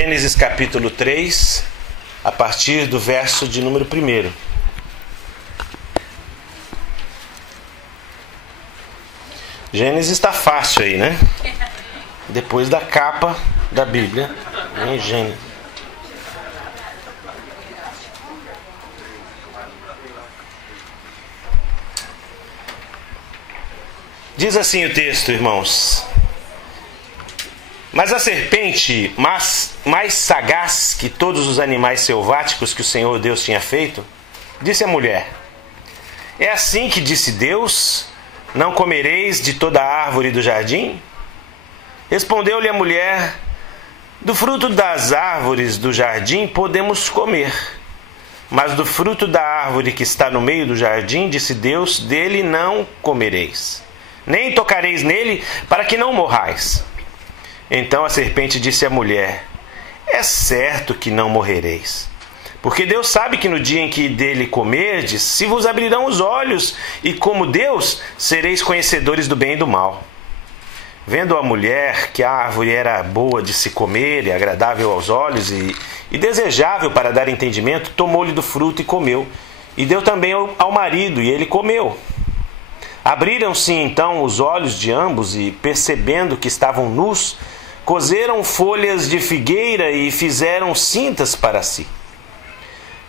Gênesis capítulo 3, a partir do verso de número 1. Gênesis está fácil aí, né? Depois da capa da Bíblia, em Gênesis. Diz assim o texto, irmãos: mas a serpente, mais sagaz que todos os animais selváticos que o Senhor Deus tinha feito, disse à mulher: é assim que disse Deus: não comereis de toda a árvore do jardim? Respondeu-lhe a mulher: do fruto das árvores do jardim podemos comer, mas do fruto da árvore que está no meio do jardim, disse Deus, dele não comereis, nem tocareis nele, para que não morrais. Então a serpente disse à mulher: é certo que não morrereis, porque Deus sabe que no dia em que dele comerdes, se vos abrirão os olhos, e como Deus, sereis conhecedores do bem e do mal. Vendo a mulher que a árvore era boa de se comer e agradável aos olhos e desejável para dar entendimento, tomou-lhe do fruto e comeu, e deu também ao marido, e ele comeu. Abriram-se então os olhos de ambos e, percebendo que estavam nus, coseram folhas de figueira e fizeram cintas para si.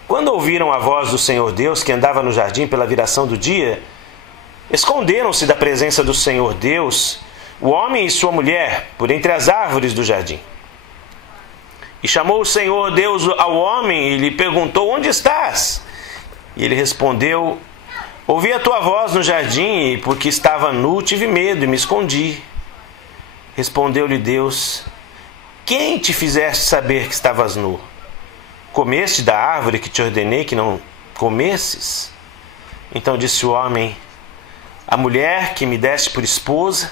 Quando ouviram a voz do Senhor Deus, que andava no jardim pela viração do dia, esconderam-se da presença do Senhor Deus, o homem e sua mulher, por entre as árvores do jardim. E chamou o Senhor Deus ao homem e lhe perguntou: onde estás? E ele respondeu: ouvi a tua voz no jardim, e porque estava nu, tive medo e me escondi. Respondeu-lhe Deus: quem te fizeste saber que estavas nu? Comeste da árvore que te ordenei que não comesses? Então disse o homem: a mulher que me deste por esposa,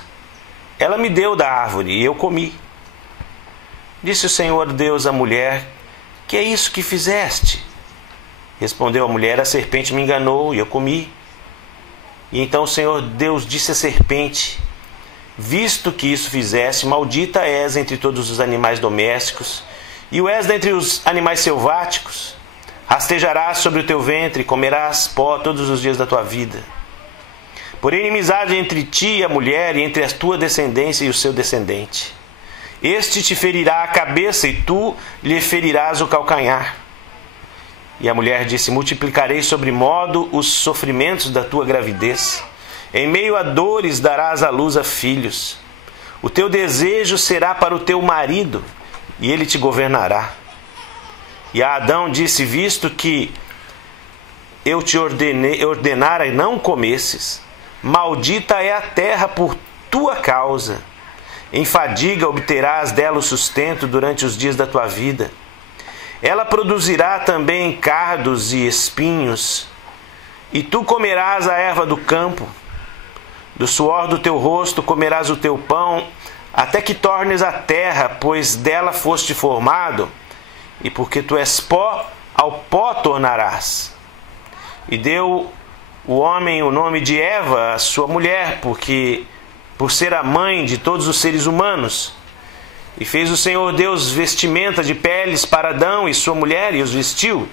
ela me deu da árvore e eu comi. Disse o Senhor Deus à mulher: que é isso que fizeste? Respondeu a mulher: a serpente me enganou e eu comi. E então o Senhor Deus disse à serpente: visto que isso fizeste, maldita és entre todos os animais domésticos, e o és dentre os animais selváticos. Rastejarás sobre o teu ventre, e comerás pó todos os dias da tua vida. Porém, inimizade entre ti e a mulher, e entre a tua descendência e o seu descendente. Este te ferirá a cabeça, e tu lhe ferirás o calcanhar. E a mulher disse: multiplicarei sobremodo os sofrimentos da tua gravidez. Em meio a dores darás à luz a filhos. O teu desejo será para o teu marido, e ele te governará. E a Adão disse: visto que eu te ordenara e não comesses, maldita é a terra por tua causa. Em fadiga obterás dela o sustento durante os dias da tua vida. Ela produzirá também cardos e espinhos, e tu comerás a erva do campo. Do suor do teu rosto comerás o teu pão, até que tornes a terra, pois dela foste formado, e porque tu és pó, ao pó tornarás. E deu o homem o nome de Eva, a sua mulher, por ser a mãe de todos os seres humanos. E fez o Senhor Deus vestimenta de peles para Adão e sua mulher, e os vestiu.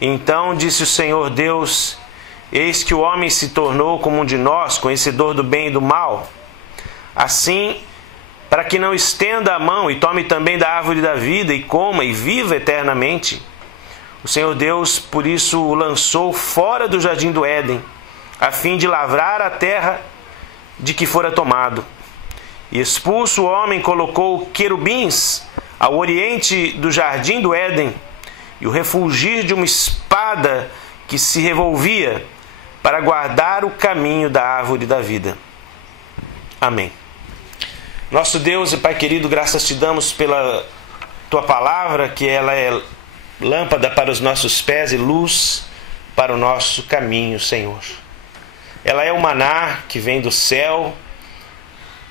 Então disse o Senhor Deus: eis que o homem se tornou como um de nós, conhecedor do bem e do mal. Assim, para que não estenda a mão e tome também da árvore da vida, e coma e viva eternamente. O Senhor Deus, por isso, o lançou fora do jardim do Éden, a fim de lavrar a terra de que fora tomado. E expulso o homem, colocou querubins ao oriente do jardim do Éden, e o refulgir de uma espada que se revolvia, para guardar o caminho da árvore da vida. Amém. Nosso Deus e Pai querido, graças te damos pela tua palavra, que ela é lâmpada para os nossos pés e luz para o nosso caminho, Senhor. Ela é o maná que vem do céu,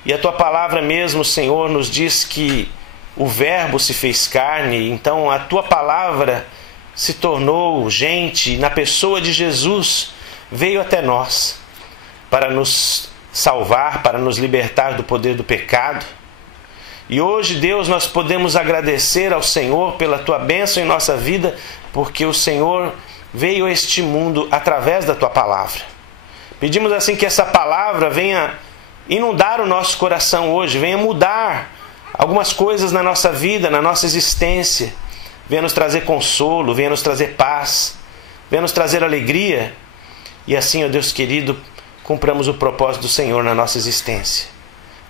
e a tua palavra mesmo, Senhor, nos diz que o Verbo se fez carne. Então a tua palavra se tornou gente, na pessoa de Jesus veio até nós para nos salvar, para nos libertar do poder do pecado. E hoje, Deus, nós podemos agradecer ao Senhor pela Tua bênção em nossa vida, porque o Senhor veio a este mundo através da Tua palavra. Pedimos assim que essa palavra venha inundar o nosso coração hoje, venha mudar algumas coisas na nossa vida, na nossa existência. Venha nos trazer consolo, venha nos trazer paz, venha nos trazer alegria. E assim, ó Deus querido, cumpramos o propósito do Senhor na nossa existência.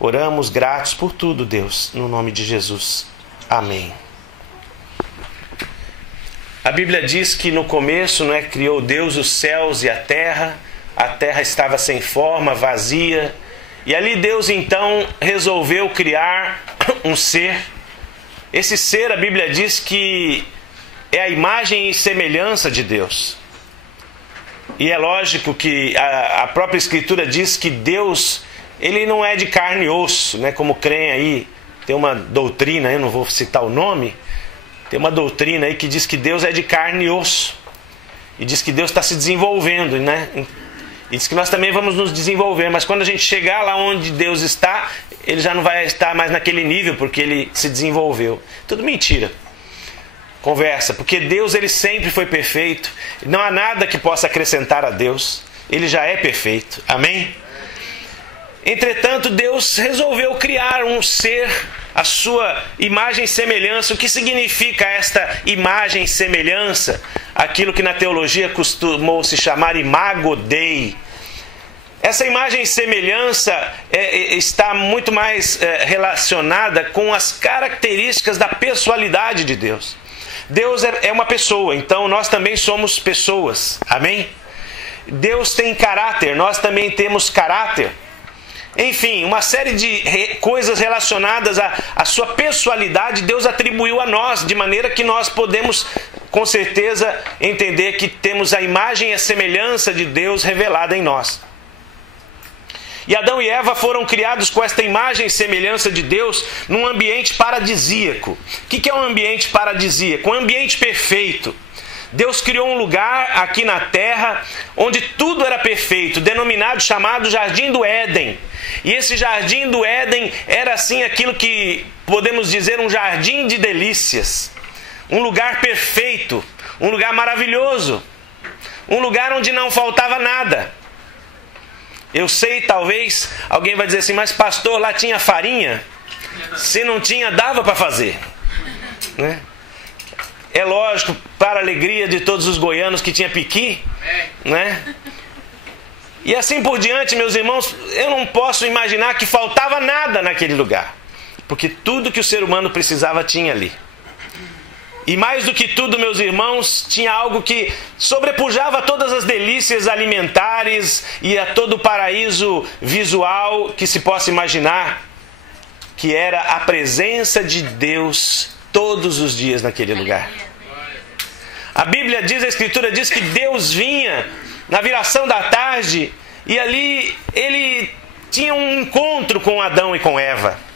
Oramos gratos por tudo, Deus, no nome de Jesus. Amém. A Bíblia diz que no começo, criou Deus os céus e a terra estava sem forma, vazia, e ali Deus então resolveu criar um ser. Esse ser, a Bíblia diz que é a imagem e semelhança de Deus. E é lógico que a própria Escritura diz que Deus, ele não é de carne e osso, como creem aí. Tem uma doutrina, eu não vou citar o nome, tem uma doutrina aí que diz que Deus é de carne e osso. E diz que Deus está se desenvolvendo, E diz que nós também vamos nos desenvolver, mas quando a gente chegar lá onde Deus está, ele já não vai estar mais naquele nível, porque ele se desenvolveu. Tudo mentira. Conversa, porque Deus, ele sempre foi perfeito. Não há nada que possa acrescentar a Deus. Ele já é perfeito. Amém? Entretanto, Deus resolveu criar um ser, a sua imagem e semelhança. O que significa esta imagem e semelhança? Aquilo que na teologia costumou se chamar imago Dei. Essa imagem e semelhança está muito mais relacionada com as características da pessoalidade de Deus. Deus é uma pessoa, então nós também somos pessoas. Amém? Deus tem caráter, nós também temos caráter. Enfim, uma série de coisas relacionadas à sua pessoalidade Deus atribuiu a nós, de maneira que nós podemos, com certeza, entender que temos a imagem e a semelhança de Deus revelada em nós. E Adão e Eva foram criados com esta imagem e semelhança de Deus num ambiente paradisíaco. O que é um ambiente paradisíaco? Um ambiente perfeito. Deus criou um lugar aqui na terra onde tudo era perfeito, chamado Jardim do Éden. E esse Jardim do Éden era assim aquilo que podemos dizer um jardim de delícias. Um lugar perfeito, um lugar maravilhoso, um lugar onde não faltava nada. Eu sei, talvez alguém vai dizer assim, mas pastor, lá tinha farinha? Se não tinha, dava para fazer. É lógico, para a alegria de todos os goianos, que tinha piqui, E assim por diante, meus irmãos, eu não posso imaginar que faltava nada naquele lugar. Porque tudo que o ser humano precisava tinha ali. E mais do que tudo, meus irmãos, tinha algo que sobrepujava todas as delícias alimentares e a todo o paraíso visual que se possa imaginar, que era a presença de Deus todos os dias naquele lugar. A Bíblia diz, a Escritura diz que Deus vinha na viração da tarde e ali ele tinha um encontro com Adão e com Eva.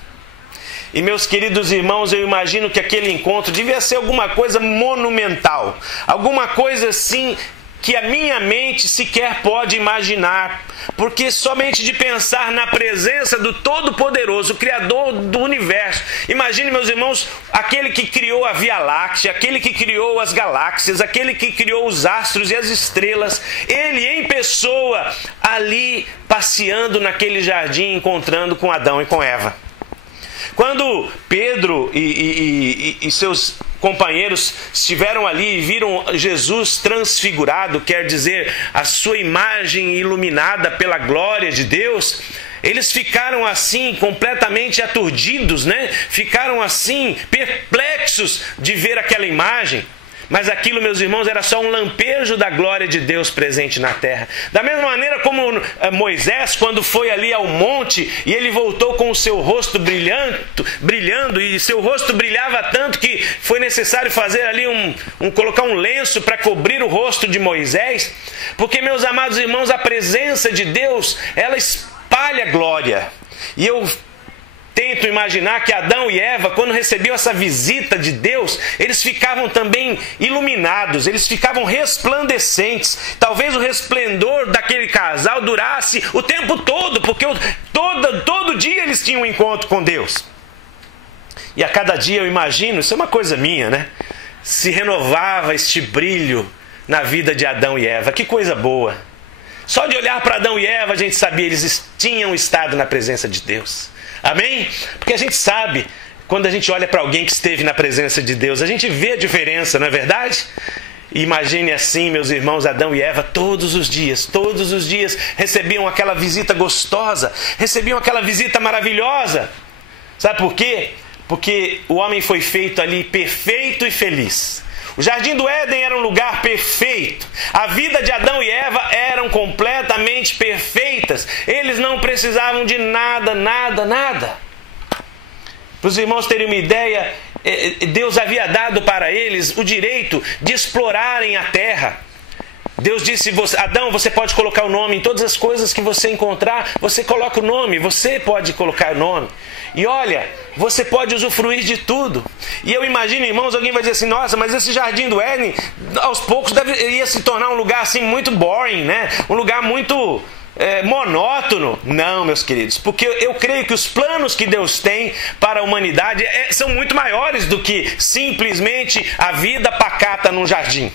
E meus queridos irmãos, eu imagino que aquele encontro devia ser alguma coisa monumental. Alguma coisa assim que a minha mente sequer pode imaginar. Porque somente de pensar na presença do Todo-Poderoso, Criador do Universo. Imagine, meus irmãos, aquele que criou a Via Láctea, aquele que criou as galáxias, aquele que criou os astros e as estrelas. Ele em pessoa, ali passeando naquele jardim, encontrando com Adão e com Eva. Quando Pedro e seus companheiros estiveram ali e viram Jesus transfigurado, quer dizer, a sua imagem iluminada pela glória de Deus, eles ficaram assim completamente aturdidos, Ficaram assim perplexos de ver aquela imagem. Mas aquilo, meus irmãos, era só um lampejo da glória de Deus presente na terra. Da mesma maneira como Moisés, quando foi ali ao monte e ele voltou com o seu rosto brilhando, e seu rosto brilhava tanto que foi necessário fazer ali colocar um lenço para cobrir o rosto de Moisés. Porque, meus amados irmãos, a presença de Deus, ela espalha glória. E eu tento imaginar que Adão e Eva, quando recebiam essa visita de Deus, eles ficavam também iluminados, eles ficavam resplandecentes. Talvez o resplendor daquele casal durasse o tempo todo, porque todo dia eles tinham um encontro com Deus. E a cada dia eu imagino, isso é uma coisa minha, né? Se renovava este brilho na vida de Adão e Eva. Que coisa boa! Só de olhar para Adão e Eva a gente sabia, eles tinham estado na presença de Deus. Amém? Porque a gente sabe, quando a gente olha para alguém que esteve na presença de Deus, a gente vê a diferença, não é verdade? Imagine assim, meus irmãos, Adão e Eva todos os dias recebiam aquela visita gostosa, recebiam aquela visita maravilhosa. Sabe por quê? Porque o homem foi feito ali perfeito e feliz. O Jardim do Éden era um lugar perfeito. A vida de Adão e Eva eram completamente perfeitas. Eles não precisavam de nada. Para os irmãos terem uma ideia, Deus havia dado para eles o direito de explorarem a terra. Deus disse, Adão, você pode colocar o nome em todas as coisas que você encontrar, você coloca o nome, você pode colocar o nome. E olha, você pode usufruir de tudo. E eu imagino, irmãos, alguém vai dizer assim, nossa, mas esse Jardim do Éden, aos poucos ia se tornar um lugar assim muito boring, né? Um lugar muito monótono. Não, meus queridos, porque eu creio que os planos que Deus tem para a humanidade são muito maiores do que simplesmente a vida pacata num jardim.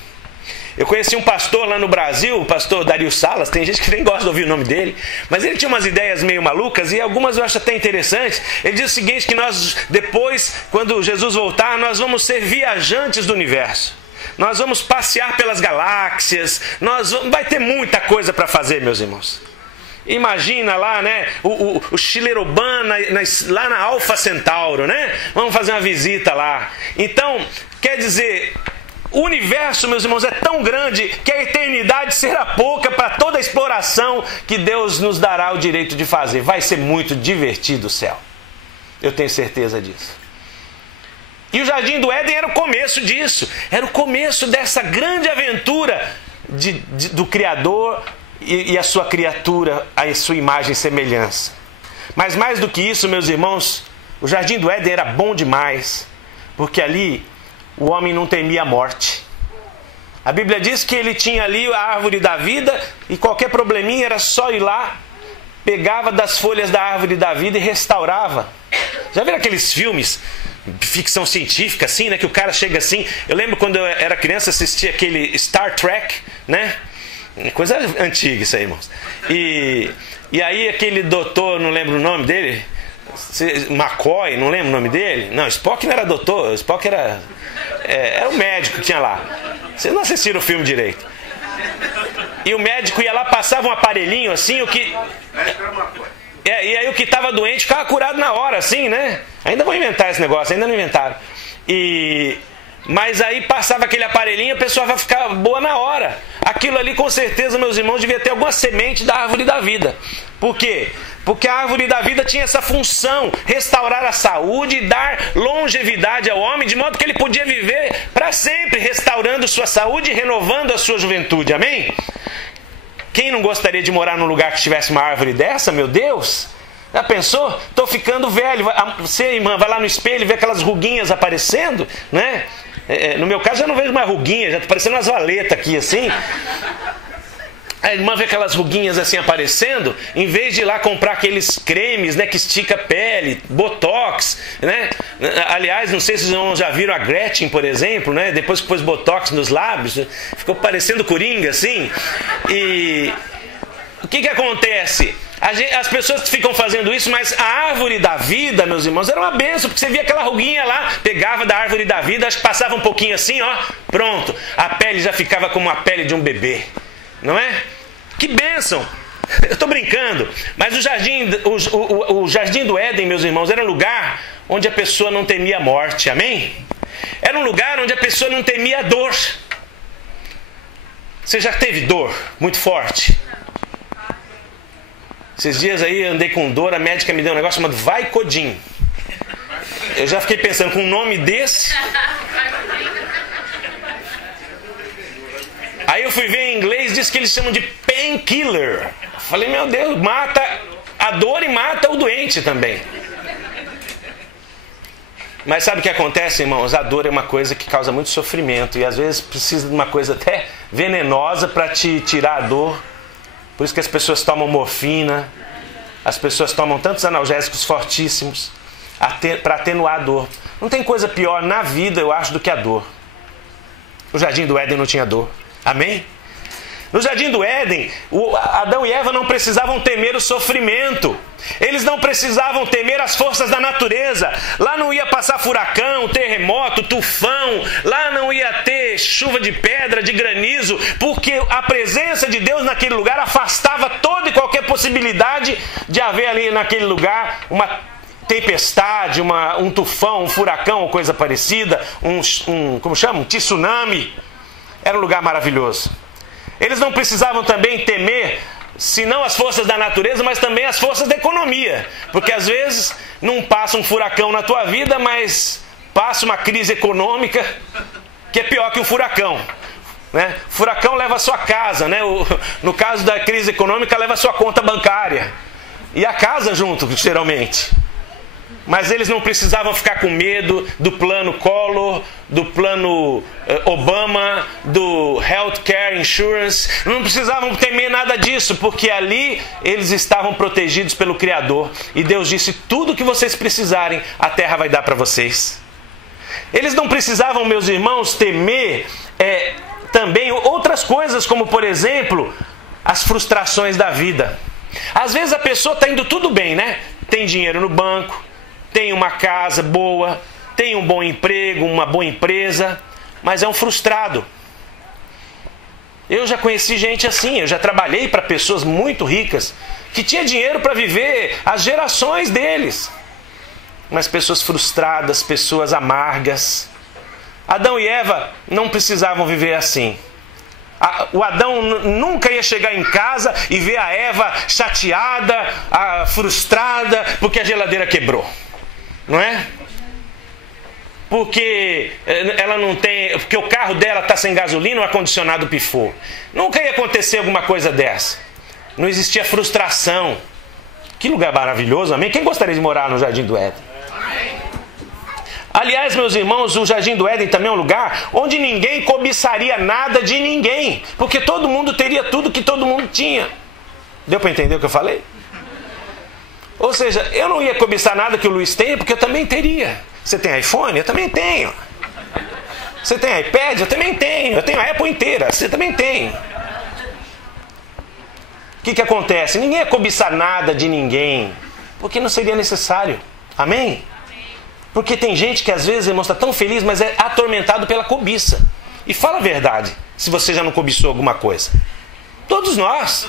Eu conheci um pastor lá no Brasil, o pastor Dario Salas, tem gente que nem gosta de ouvir o nome dele, mas ele tinha umas ideias meio malucas e algumas eu acho até interessantes. Ele diz o seguinte, que nós depois, quando Jesus voltar, nós vamos ser viajantes do universo. Nós vamos passear pelas galáxias, vai ter muita coisa para fazer, meus irmãos. Imagina lá, né, o Chileroban lá na Alfa Centauro, né? Vamos fazer uma visita lá. Então, quer dizer, o universo, meus irmãos, é tão grande que a eternidade será pouca para toda a exploração que Deus nos dará o direito de fazer. Vai ser muito divertido o céu. Eu tenho certeza disso. E o Jardim do Éden era o começo disso. Era o começo dessa grande aventura do Criador e a sua criatura, a sua imagem e semelhança. Mas mais do que isso, meus irmãos, o Jardim do Éden era bom demais, porque ali o homem não temia a morte. A Bíblia diz que ele tinha ali a árvore da vida e qualquer probleminha era só ir lá, pegava das folhas da árvore da vida e restaurava. Já viram aqueles filmes, ficção científica assim, né? Que o cara chega assim. Eu lembro quando eu era criança, assistia aquele Star Trek, né? Coisa antiga isso aí, irmãos. E aí aquele doutor, não lembro o nome dele, McCoy, não lembro o nome dele. Não, Spock não era doutor, Spock era o médico que tinha lá. Vocês não assistiram o filme direito. E o médico ia lá, passava um aparelhinho assim, e aí o que estava doente ficava curado na hora, assim, né? Ainda vou inventar esse negócio, ainda não inventaram. Mas aí passava aquele aparelhinho, a pessoa vai ficar boa na hora. Aquilo ali, com certeza, meus irmãos, devia ter alguma semente da árvore da vida. Por quê? Porque a árvore da vida tinha essa função, restaurar a saúde e dar longevidade ao homem, de modo que ele podia viver para sempre, restaurando sua saúde e renovando a sua juventude. Amém? Quem não gostaria de morar num lugar que tivesse uma árvore dessa, meu Deus? Já pensou? Estou ficando velho. Você, irmã, vai lá no espelho e vê aquelas ruguinhas aparecendo, né? No meu caso, eu não vejo mais ruguinhas, já está parecendo umas valetas aqui, assim. A irmã vê aquelas ruguinhas assim aparecendo, em vez de ir lá comprar aqueles cremes, né, que estica a pele, botox, né? Aliás, não sei se vocês já viram a Gretchen, por exemplo, né? Depois que pôs botox nos lábios, ficou parecendo coringa, assim. E o que acontece? As pessoas ficam fazendo isso, mas a árvore da vida, meus irmãos, era uma bênção, porque você via aquela ruguinha lá, pegava da árvore da vida, acho que passava um pouquinho assim, ó, pronto, a pele já ficava como a pele de um bebê, não é? Que bênção! Eu estou brincando, mas o jardim do Éden, meus irmãos, era um lugar onde a pessoa não temia a morte, amém? Era um lugar onde a pessoa não temia a dor. Você já teve dor muito forte? Esses dias aí eu andei com dor, a médica me deu um negócio chamado Vicodin. Eu já fiquei pensando, com um nome desse... Aí eu fui ver em inglês, diz que eles chamam de painkiller. Falei, meu Deus, mata a dor e mata o doente também. Mas sabe o que acontece, irmãos? A dor é uma coisa que causa muito sofrimento. E às vezes precisa de uma coisa até venenosa para te tirar a dor. Por isso que as pessoas tomam morfina. As pessoas tomam tantos analgésicos fortíssimos. para atenuar a dor. Não tem coisa pior na vida, eu acho, do que a dor. No Jardim do Éden não tinha dor. Amém? No Jardim do Éden, Adão e Eva não precisavam temer o sofrimento. Eles não precisavam temer as forças da natureza. Lá não ia passar furacão, terremoto, tufão. Lá não ia ter chuva de pedra, de granizo. Porque a presença de Deus naquele lugar afastava toda e qualquer possibilidade de haver ali naquele lugar uma tempestade, um tufão, um furacão ou coisa parecida. Como chama? Um tsunami. Era um lugar maravilhoso. Eles não precisavam também temer, senão as forças da natureza, mas também as forças da economia. Porque às vezes não passa um furacão na tua vida, mas passa uma crise econômica que é pior que um furacão. Né? Furacão leva a sua casa, né? No caso da crise econômica, leva a sua conta bancária. E a casa junto, geralmente. Mas eles não precisavam ficar com medo do plano Collor, do plano Obama, do Healthcare Insurance. Não precisavam temer nada disso, porque ali eles estavam protegidos pelo Criador. E Deus disse, tudo que vocês precisarem, a terra vai dar para vocês. Eles não precisavam, meus irmãos, temer também outras coisas, como por exemplo, as frustrações da vida. Às vezes a pessoa está indo tudo bem, né? Tem dinheiro no banco, tem uma casa boa, tem um bom emprego, uma boa empresa, mas é um frustrado. Eu já conheci gente assim, eu já trabalhei para pessoas muito ricas, que tinha dinheiro para viver as gerações deles. Mas pessoas frustradas, pessoas amargas. Adão e Eva não precisavam viver assim. O Adão nunca ia chegar em casa e ver a Eva chateada, frustrada, porque a geladeira quebrou. Não é? Porque ela não tem, porque o carro dela está sem gasolina, o ar-condicionado pifou. Nunca ia acontecer alguma coisa dessa. Não existia frustração. Que lugar maravilhoso, amém? Quem gostaria de morar no Jardim do Éden? Aliás, meus irmãos, o Jardim do Éden também é um lugar onde ninguém cobiçaria nada de ninguém, porque todo mundo teria tudo que todo mundo tinha. Deu para entender o que eu falei? Ou seja, eu não ia cobiçar nada que o Luiz tenha, porque eu também teria. Você tem iPhone? Eu também tenho. Você tem iPad? Eu também tenho. Eu tenho a Apple inteira. Você também tem. O que acontece? Ninguém ia cobiçar nada de ninguém, porque não seria necessário. Amém? Porque tem gente que às vezes, irmão, está tão feliz, mas é atormentado pela cobiça. E fala a verdade, se você já não cobiçou alguma coisa. Todos nós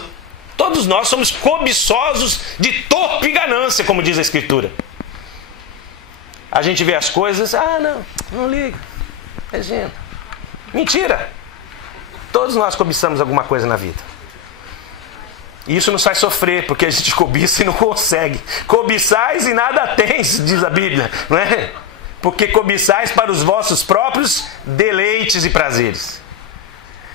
somos cobiçosos de torpe ganância, como diz a Escritura. A gente vê as coisas, não liga, é gente. Mentira! Todos nós cobiçamos alguma coisa na vida. E isso nos faz sofrer, porque a gente cobiça e não consegue. Cobiçais e nada tens, diz a Bíblia, não é? Porque cobiçais para os vossos próprios deleites e prazeres.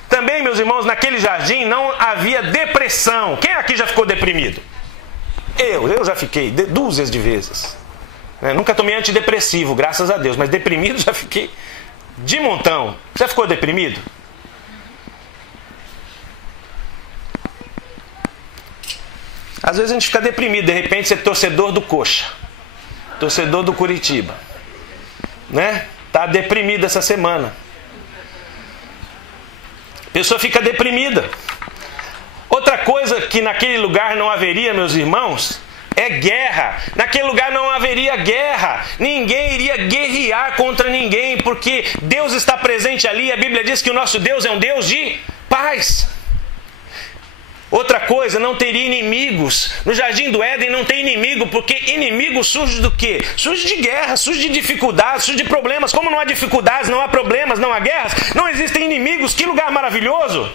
Também, meus irmãos, naquele jardim não havia depressão. Quem aqui já ficou deprimido? Eu já fiquei dúzias de vezes. Nunca tomei antidepressivo, graças a Deus, mas deprimido já fiquei de montão. Já ficou deprimido? Às vezes a gente fica deprimido, de repente você é torcedor do Coxa, torcedor do Curitiba, né? Tá deprimido essa semana. A pessoa fica deprimida. Outra coisa que naquele lugar não haveria, meus irmãos, é guerra. Naquele lugar não haveria guerra. Ninguém iria guerrear contra ninguém, porque Deus está presente ali. A Bíblia diz que o nosso Deus é um Deus de paz. Outra coisa, não teria inimigos. No Jardim do Éden não tem inimigo, porque inimigo surge do quê? Surge de guerra, surge de dificuldades, surge de problemas. Como não há dificuldades, não há problemas, não há guerras, não existem inimigos. Que lugar maravilhoso!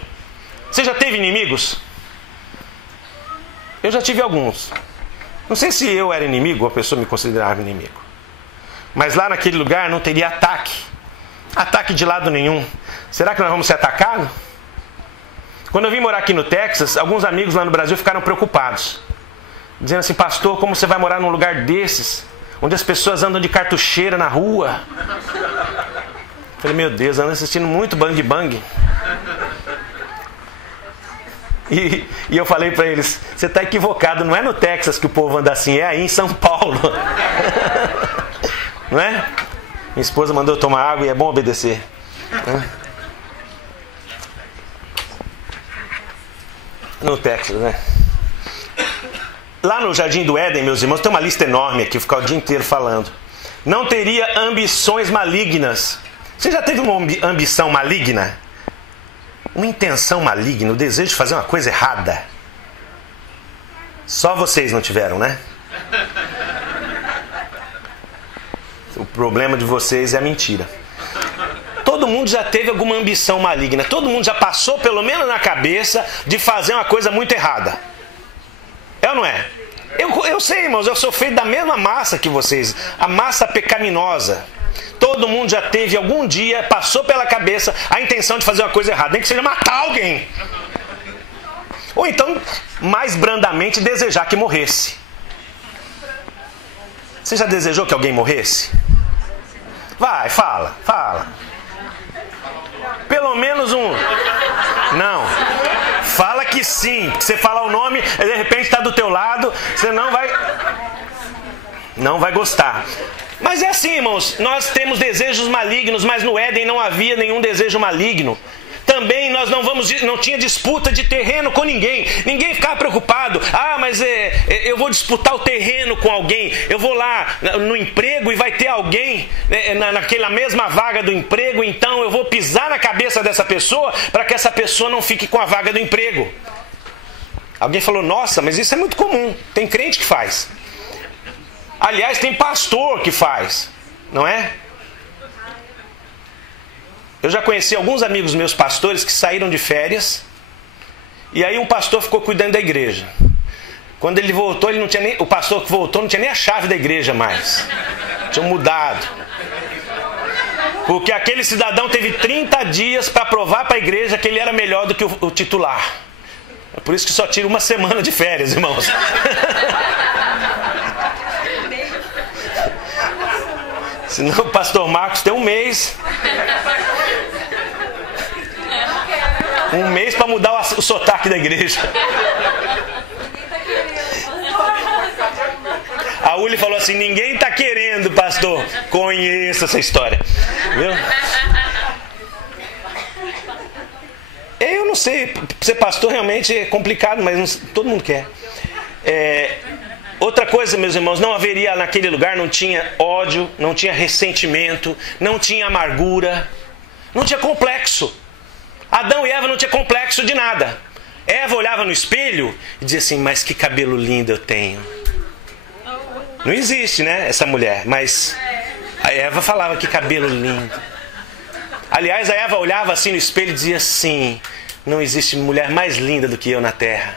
Você já teve inimigos? Eu já tive alguns. Não sei se eu era inimigo ou a pessoa me considerava inimigo. Mas lá naquele lugar não teria ataque. Ataque de lado nenhum. Será que nós vamos ser atacados? Quando eu vim morar aqui no Texas, alguns amigos lá no Brasil ficaram preocupados. Dizendo assim, pastor, como você vai morar num lugar desses? Onde as pessoas andam de cartucheira na rua? Eu falei, meu Deus, ando assistindo muito Bang Bang. E eu falei para eles, você está equivocado, não é no Texas que o povo anda assim, é aí em São Paulo. Não é? Minha esposa mandou eu tomar água e é bom obedecer. No texto, né? Lá no Jardim do Éden, meus irmãos, tem uma lista enorme aqui, ficar o dia inteiro falando. Não teria ambições malignas. Você já teve uma ambição maligna? Uma intenção maligna, o desejo de fazer uma coisa errada? Só vocês não tiveram, né? O problema de vocês é a mentira. Todo mundo já teve alguma ambição maligna. Todo mundo já passou, pelo menos na cabeça, de fazer uma coisa muito errada. É ou não é? Eu sei, irmãos, eu sou feito da mesma massa que vocês. A massa pecaminosa. Todo mundo já teve algum dia, passou pela cabeça a intenção de fazer uma coisa errada. Nem que seja matar alguém. Ou então, mais brandamente, desejar que morresse. Você já desejou que alguém morresse? Vai, fala. Pelo menos um. Não. Fala que sim. Você fala o nome, de repente está do teu lado, você não vai gostar. Mas é assim, irmãos, nós temos desejos malignos, mas no Éden não havia nenhum desejo maligno. Também nós não tinha disputa de terreno com ninguém. Ninguém ficava preocupado. Mas eu vou disputar o terreno com alguém. Eu vou lá no emprego e vai ter alguém naquela mesma vaga do emprego. Então eu vou pisar na cabeça dessa pessoa para que essa pessoa não fique com a vaga do emprego. Alguém falou, nossa, mas isso é muito comum. Tem crente que faz. Aliás, tem pastor que faz. Não é? Eu já conheci alguns amigos meus pastores que saíram de férias. E aí um pastor ficou cuidando da igreja. Quando ele voltou, o pastor que voltou não tinha nem a chave da igreja mais. Tinham mudado. Porque aquele cidadão teve 30 dias para provar para a igreja que ele era melhor do que o titular. É por isso que só tira uma semana de férias, irmãos. Senão o pastor Marcos tem um mês. Um mês para mudar o sotaque da igreja. A Uli falou assim, ninguém está querendo, pastor. Conheço essa história. Viu? Eu não sei, ser pastor realmente é complicado, mas todo mundo quer. Outra coisa, meus irmãos, não haveria naquele lugar, não tinha ódio, não tinha ressentimento, não tinha amargura, não tinha complexo. Adão e Eva não tinham complexo de nada. Eva olhava no espelho e dizia assim, mas que cabelo lindo eu tenho. Não existe, né, essa mulher, mas a Eva falava que cabelo lindo. Aliás, a Eva olhava assim no espelho e dizia assim, não existe mulher mais linda do que eu na terra.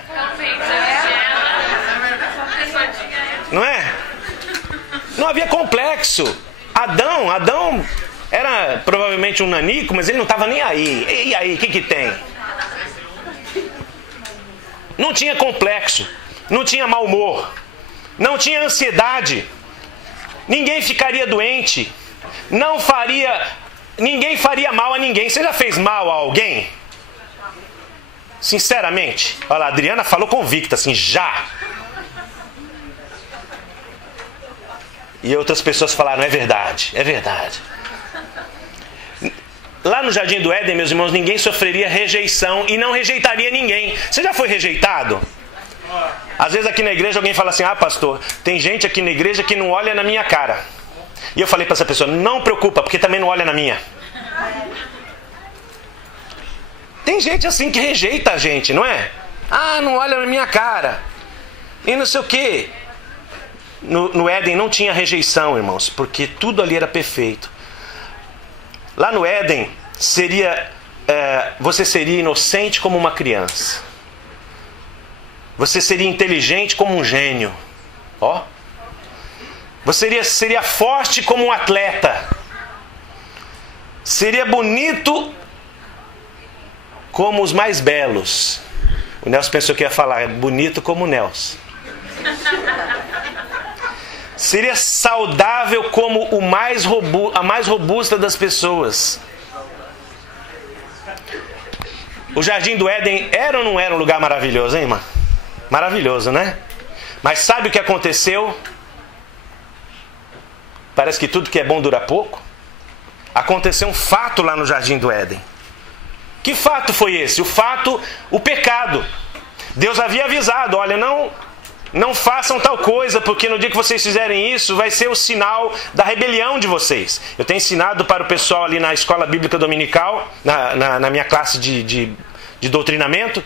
Não é? Não havia complexo. Adão era provavelmente um nanico, mas ele não estava nem aí. E aí, o que tem? Não tinha complexo. Não tinha mau humor. Não tinha ansiedade. Ninguém ficaria doente. Ninguém faria mal a ninguém. Você já fez mal a alguém? Sinceramente. Olha lá, a Adriana falou convicta, assim, já. E outras pessoas falaram, é verdade. Lá no Jardim do Éden, meus irmãos, ninguém sofreria rejeição e não rejeitaria ninguém. Você já foi rejeitado? Às vezes aqui na igreja alguém fala assim, pastor, tem gente aqui na igreja que não olha na minha cara. E eu falei para essa pessoa, não preocupa, porque também não olha na minha. Tem gente assim que rejeita a gente, não é? Não olha na minha cara. E não sei o quê. No Éden não tinha rejeição, irmãos, porque tudo ali era perfeito. Lá no Éden, você seria inocente como uma criança. Você seria inteligente como um gênio. Você seria forte como um atleta. Seria bonito como os mais belos. O Nelson pensou que ia falar, bonito como o Nelson. Seria saudável como a mais robusta das pessoas. O Jardim do Éden era ou não era um lugar maravilhoso, hein, irmã? Maravilhoso, né? Mas sabe o que aconteceu? Parece que tudo que é bom dura pouco. Aconteceu um fato lá no Jardim do Éden. Que fato foi esse? O pecado. Deus havia avisado, olha, não façam tal coisa, porque no dia que vocês fizerem isso, vai ser o sinal da rebelião de vocês. Eu tenho ensinado para o pessoal ali na escola bíblica dominical, na minha classe de doutrinamento,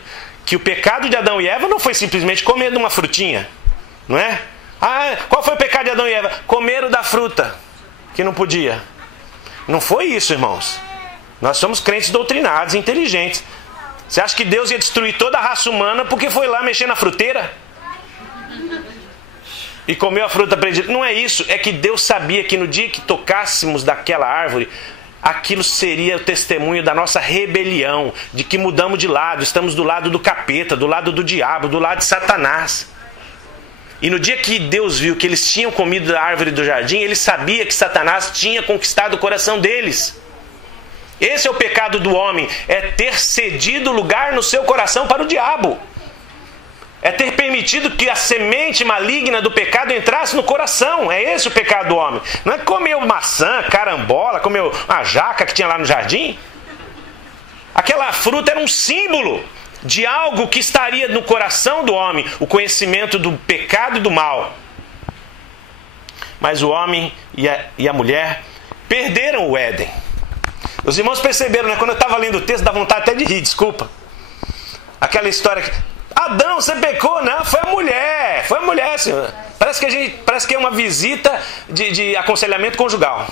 que o pecado de Adão e Eva não foi simplesmente comer de uma frutinha, não é? Qual foi o pecado de Adão e Eva? Comeram da fruta, que não podia. Não foi isso, irmãos. Nós somos crentes doutrinados, inteligentes. Você acha que Deus ia destruir toda a raça humana porque foi lá mexer na fruteira? E comeu a fruta predita? Não é isso. É que Deus sabia que no dia que tocássemos daquela árvore, aquilo seria o testemunho da nossa rebelião, de que mudamos de lado, estamos do lado do capeta, do lado do diabo, do lado de Satanás. E no dia que Deus viu que eles tinham comido da árvore do jardim, ele sabia que Satanás tinha conquistado o coração deles. Esse é o pecado do homem, é ter cedido lugar no seu coração para o diabo. É ter permitido que a semente maligna do pecado entrasse no coração. É esse o pecado do homem. Não é comer maçã, carambola, comer a jaca que tinha lá no jardim. Aquela fruta era um símbolo de algo que estaria no coração do homem, o conhecimento do pecado e do mal. Mas o homem e a mulher perderam o Éden. Os irmãos perceberam, né? Quando eu estava lendo o texto, dá vontade até de rir, desculpa. Aquela história que Adão, você pecou? Não, foi a mulher, senhor. Parece que é uma visita de aconselhamento conjugal.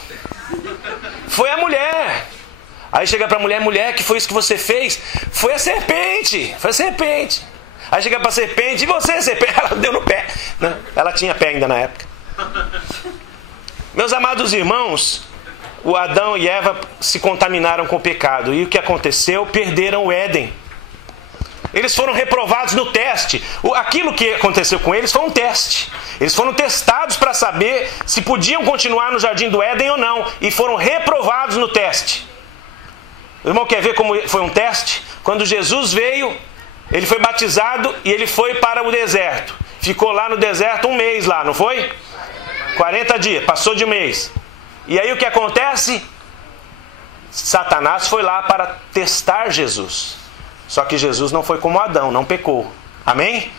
Foi a mulher. Aí chega para a mulher, que foi isso que você fez? Foi a serpente. Aí chega para a serpente, e você, serpente? Ela deu no pé. Não, ela tinha pé ainda na época. Meus amados irmãos, o Adão e Eva se contaminaram com o pecado. E o que aconteceu? Perderam o Éden. Eles foram reprovados no teste. Aquilo que aconteceu com eles foi um teste. Eles foram testados para saber se podiam continuar no Jardim do Éden ou não. E foram reprovados no teste. O irmão quer ver como foi um teste? Quando Jesus veio, ele foi batizado e ele foi para o deserto. Ficou lá no deserto um mês lá, não foi? 40 dias, passou de um mês. E aí o que acontece? Satanás foi lá para testar Jesus. Só que Jesus não foi como Adão, não pecou. Amém?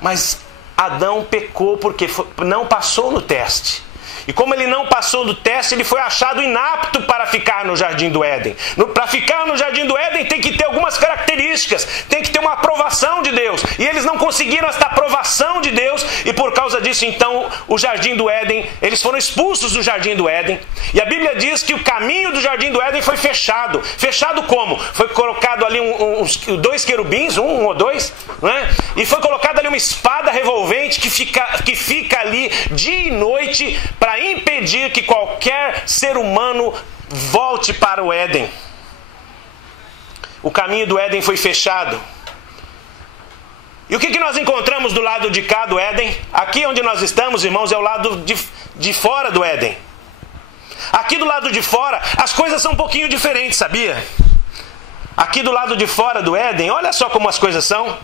Mas Adão pecou porque não passou no teste. E como ele não passou no teste, ele foi achado inapto para ficar no Jardim do Éden. Para ficar no Jardim do Éden tem que ter algumas características. Tem que ter uma aprovação de Deus. E eles não conseguiram esta aprovação de Deus. E por causa disso, então, o Jardim do Éden, eles foram expulsos do Jardim do Éden. E a Bíblia diz que o caminho do Jardim do Éden foi fechado. Fechado como? Foi colocado ali dois querubins, um ou dois, não é? E foi colocado ali uma espada revolvente que fica ali dia e noite para impedir que qualquer ser humano volte para o Éden. O caminho do Éden foi fechado. E o que nós encontramos do lado de cá do Éden? Aqui onde nós estamos, irmãos, é o lado de fora do Éden. Aqui do lado de fora, as coisas são um pouquinho diferentes, sabia? Aqui do lado de fora do Éden, olha só como as coisas são.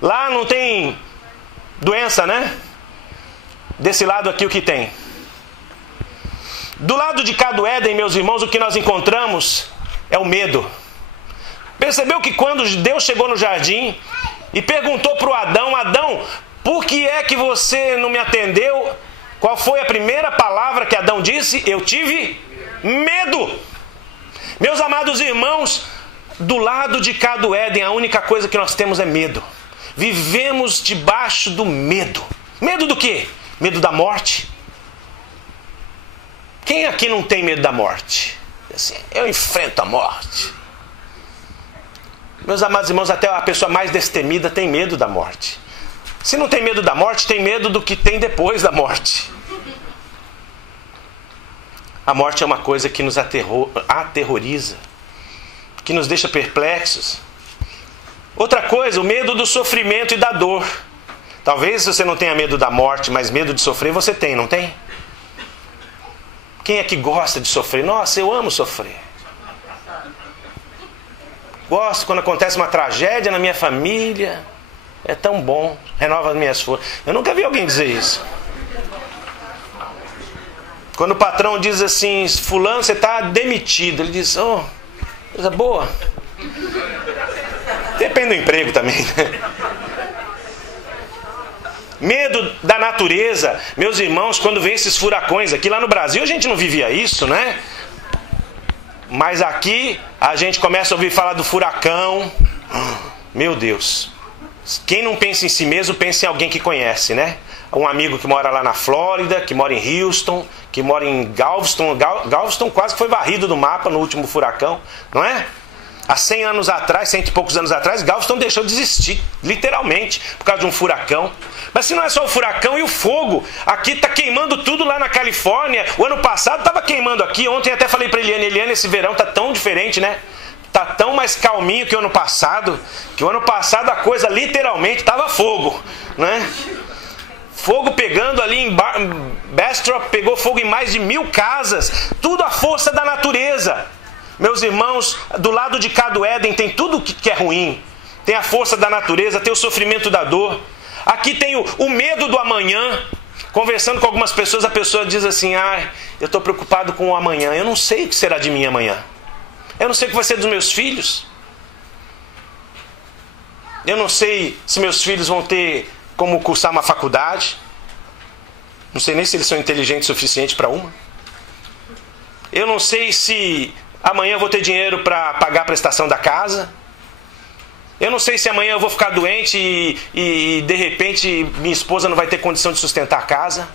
Lá não tem doença, né? Desse lado aqui o que tem? Do lado de cá do Éden, meus irmãos, o que nós encontramos é o medo. Percebeu que quando Deus chegou no jardim e perguntou para o Adão: Adão, por que é que você não me atendeu? Qual foi a primeira palavra que Adão disse? Eu tive medo. Meus amados irmãos, do lado de cá do Éden, a única coisa que nós temos é medo. Vivemos debaixo do medo. Medo do quê? Medo da morte. Quem aqui não tem medo da morte? Assim, eu enfrento a morte. Meus amados irmãos, até a pessoa mais destemida tem medo da morte. Se não tem medo da morte, tem medo do que tem depois da morte. A morte é uma coisa que nos aterroriza, que nos deixa perplexos. Outra coisa, o medo do sofrimento e da dor. Talvez você não tenha medo da morte, mas medo de sofrer você tem, não tem? Quem é que gosta de sofrer? Nossa, eu amo sofrer. Gosto quando acontece uma tragédia na minha família. É tão bom, renova as minhas forças. Eu nunca vi alguém dizer isso. Quando o patrão diz assim, fulano, você está demitido. Ele diz, oh, coisa boa. Depende do emprego também, né? Medo da natureza. Meus irmãos, quando vem esses furacões aqui, lá no Brasil a gente não vivia isso, né? Mas aqui a gente começa a ouvir falar do furacão. Meu Deus. Quem não pensa em si mesmo, pensa em alguém que conhece, né? Um amigo que mora lá na Flórida, que mora em Houston, que mora em Galveston. Galveston quase que foi varrido do mapa no último furacão, não é? Há 100 anos atrás, 100 e poucos anos atrás, Galveston deixou de existir, literalmente, por causa de um furacão. Mas se não é só o furacão e o fogo, aqui está queimando tudo lá na Califórnia. O ano passado estava queimando aqui. Ontem até falei para Eliane, esse verão está tão diferente, né? Está tão mais calminho que o ano passado, que o ano passado a coisa literalmente estava fogo, né? Fogo pegando ali em Bastrop, pegou fogo em mais de 1000 casas. Tudo a força da natureza. Meus irmãos, do lado de cá do Éden tem tudo que é ruim. Tem a força da natureza, tem o sofrimento da dor. Aqui tem o medo do amanhã. Conversando com algumas pessoas, a pessoa diz assim, eu estou preocupado com o amanhã. Eu não sei o que será de mim amanhã. Eu não sei o que vai ser dos meus filhos. Eu não sei se meus filhos vão ter como cursar uma faculdade. Não sei nem se eles são inteligentes o suficiente para uma. Eu não sei se amanhã eu vou ter dinheiro para pagar a prestação da casa. Eu não sei se amanhã eu vou ficar doente e de repente minha esposa não vai ter condição de sustentar a casa.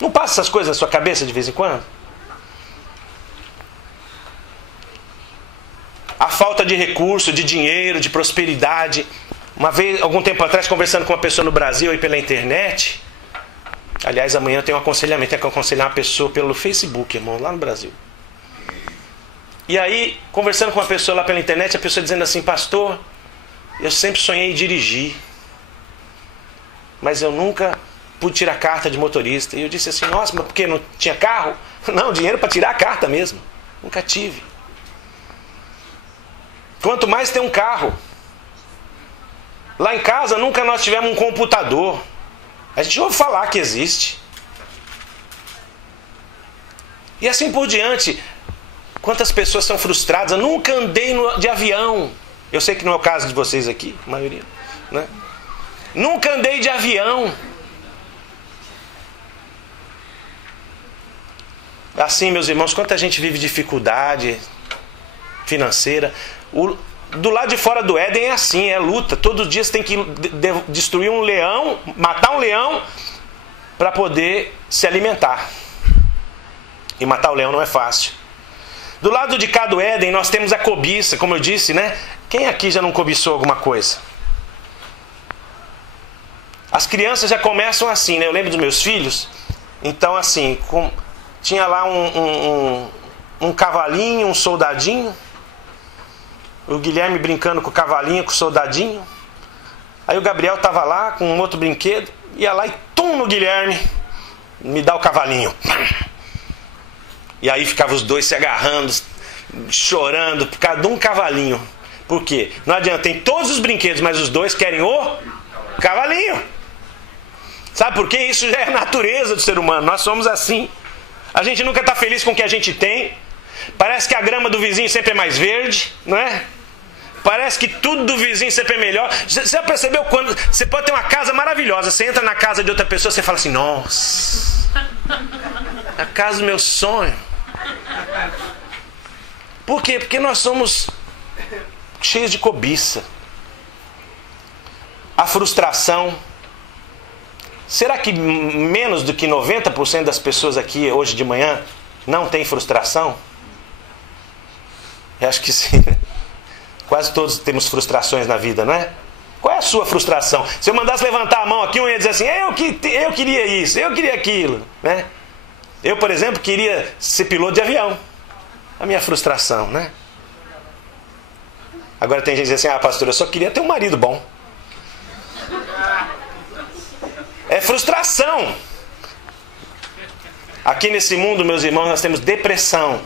Não passa essas coisas na sua cabeça de vez em quando? A falta de recurso, de dinheiro, de prosperidade. Uma vez, algum tempo atrás, conversando com uma pessoa no Brasil e pela internet. Aliás, amanhã eu tenho um aconselhamento, tenho que aconselhar uma pessoa pelo Facebook, irmão, lá no Brasil. E aí, conversando com uma pessoa lá pela internet, a pessoa dizendo assim, pastor, eu sempre sonhei em dirigir, mas eu nunca pude tirar carta de motorista. E eu disse assim, nossa, mas por que não tinha carro? Não, dinheiro para tirar a carta mesmo. Nunca tive. Quanto mais tem um carro. Lá em casa nunca nós tivemos um computador. A gente ouve falar que existe. E assim por diante. Quantas pessoas são frustradas? Eu nunca andei de avião. Eu sei que não é o caso de vocês aqui, a maioria, né? Nunca andei de avião. Assim, meus irmãos, quanta gente vive dificuldade financeira. Do lado de fora do Éden é assim, é luta. Todos os dias tem que destruir um leão, matar um leão para poder se alimentar. E matar o leão não é fácil. Do lado de cá do Éden nós temos a cobiça, como eu disse, né? Quem aqui já não cobiçou alguma coisa? As crianças já começam assim, né? Eu lembro dos meus filhos. Então assim, tinha lá um cavalinho, um soldadinho. O Guilherme brincando com o cavalinho, com o soldadinho. Aí o Gabriel estava lá com um outro brinquedo. Ia lá e tum no Guilherme. Me dá o cavalinho. E aí ficavam os dois se agarrando, chorando, por causa de um cavalinho. Por quê? Não adianta, tem todos os brinquedos, mas os dois querem o cavalinho. Sabe por quê? Isso já é a natureza do ser humano. Nós somos assim. A gente nunca está feliz com o que a gente tem. Parece que a grama do vizinho sempre é mais verde, não é? Parece que tudo do vizinho sempre é melhor. Você já percebeu quando você pode ter uma casa maravilhosa, você entra na casa de outra pessoa, você fala assim, nossa, a casa do meu sonho. Por quê? Porque nós somos cheios de cobiça. A frustração. Será que menos do que 90% das pessoas aqui hoje de manhã não tem frustração? Eu acho que sim. Quase todos temos frustrações na vida, não é? Qual é a sua frustração? Se eu mandasse levantar a mão aqui, eu ia dizer assim, eu queria isso, eu queria aquilo, né? Eu, por exemplo, queria ser piloto de avião. A minha frustração, né? Agora tem gente que diz assim, pastor, eu só queria ter um marido bom. É frustração. Aqui nesse mundo, meus irmãos, nós temos depressão.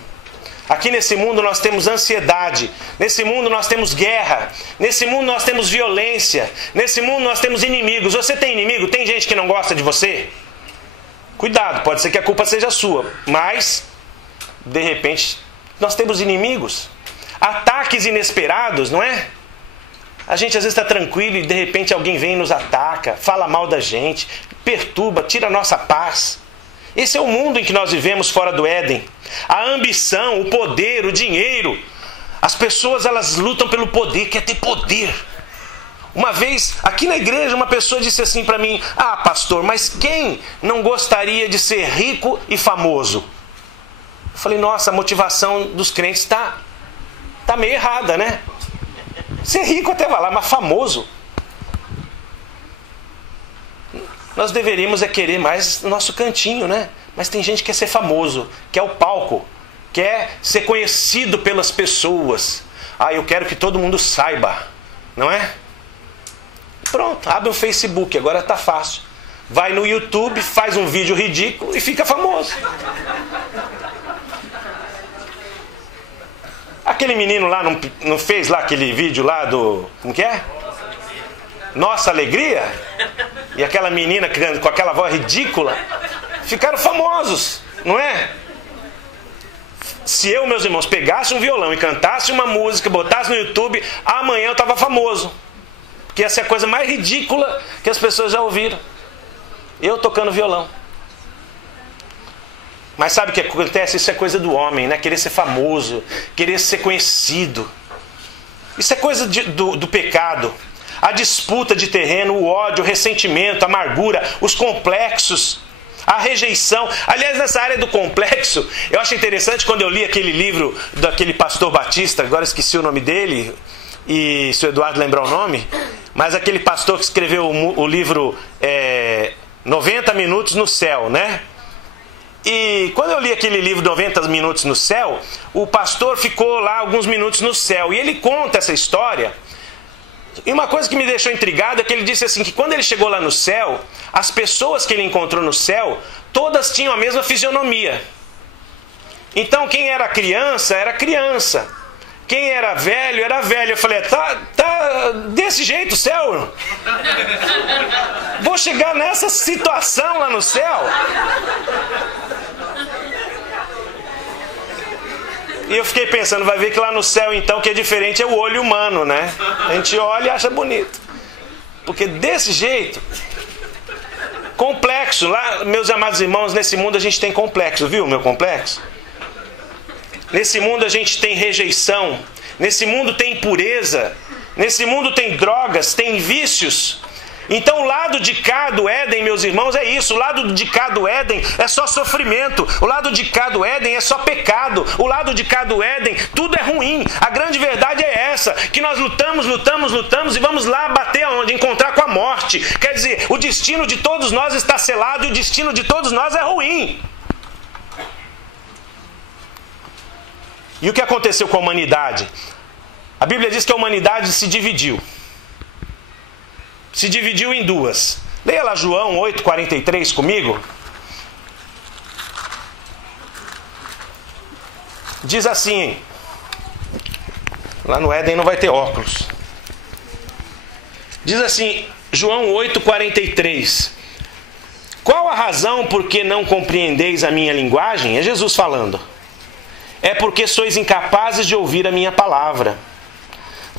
Aqui nesse mundo nós temos ansiedade. Nesse mundo nós temos guerra. Nesse mundo nós temos violência. Nesse mundo nós temos inimigos. Você tem inimigo? Tem gente que não gosta de você? Cuidado, pode ser que a culpa seja sua, mas, de repente, nós temos inimigos. Ataques inesperados, não é? A gente às vezes está tranquilo e de repente alguém vem e nos ataca, fala mal da gente, perturba, tira a nossa paz. Esse é o mundo em que nós vivemos fora do Éden. A ambição, o poder, o dinheiro. As pessoas, elas lutam pelo poder, quer ter poder. Uma vez, aqui na igreja, uma pessoa disse assim para mim: ah, pastor, mas quem não gostaria de ser rico e famoso? Eu falei: nossa, a motivação dos crentes está meio errada, né? Ser rico até vai lá, mas famoso. Nós deveríamos querer mais o nosso cantinho, né? Mas tem gente que quer ser famoso, quer o palco, quer ser conhecido pelas pessoas. Ah, eu quero que todo mundo saiba, não é? Pronto, abre o Facebook, agora tá fácil. Vai no YouTube, faz um vídeo ridículo e fica famoso. Aquele menino lá não fez lá aquele vídeo lá do... Como que é? Nossa Alegria? E aquela menina com aquela voz ridícula ficaram famosos, não é? Se eu, meus irmãos, pegasse um violão e cantasse uma música, botasse no YouTube, amanhã eu estava famoso. Porque essa é a coisa mais ridícula que as pessoas já ouviram. Eu tocando violão. Mas sabe o que acontece? Isso é coisa do homem, né? Querer ser famoso, querer ser conhecido. Isso é coisa do pecado. A disputa de terreno, o ódio, o ressentimento, a amargura, os complexos, a rejeição. Aliás, nessa área do complexo, eu acho interessante quando eu li aquele livro daquele pastor batista, agora esqueci o nome dele, e se o Eduardo lembrar o nome, mas aquele pastor que escreveu o livro 90 Minutos no Céu, né? E quando eu li aquele livro 90 Minutos no Céu, o pastor ficou lá alguns minutos no céu. E ele conta essa história. E uma coisa que me deixou intrigado é que ele disse assim, que quando ele chegou lá no céu, as pessoas que ele encontrou no céu, todas tinham a mesma fisionomia. Então quem era criança, era criança. Quem era velho, era velho. Eu falei: tá desse jeito o céu? Vou chegar nessa situação lá no céu? E eu fiquei pensando, vai ver que lá no céu então, que é diferente é o olho humano, né? A gente olha e acha bonito. Porque desse jeito, complexo. Lá, meus amados irmãos, nesse mundo a gente tem complexo, viu meu complexo? Nesse mundo a gente tem rejeição. Nesse mundo tem impureza. Nesse mundo tem drogas, tem vícios. Então o lado de cá do Éden, meus irmãos, é isso. O lado de cá do Éden é só sofrimento. O lado de cá do Éden é só pecado. O lado de cá do Éden, tudo é ruim. A grande verdade é essa, que nós lutamos e vamos lá bater aonde? Encontrar com a morte. Quer dizer, o destino de todos nós está selado e o destino de todos nós é ruim. E o que aconteceu com a humanidade? A Bíblia diz que a humanidade se dividiu. Se dividiu em duas. Leia lá João 8,43 comigo. Diz assim. Lá no Éden não vai ter óculos. Diz assim, João 8,43. Qual a razão por que não compreendeis a minha linguagem? É Jesus falando. É porque sois incapazes de ouvir a minha palavra.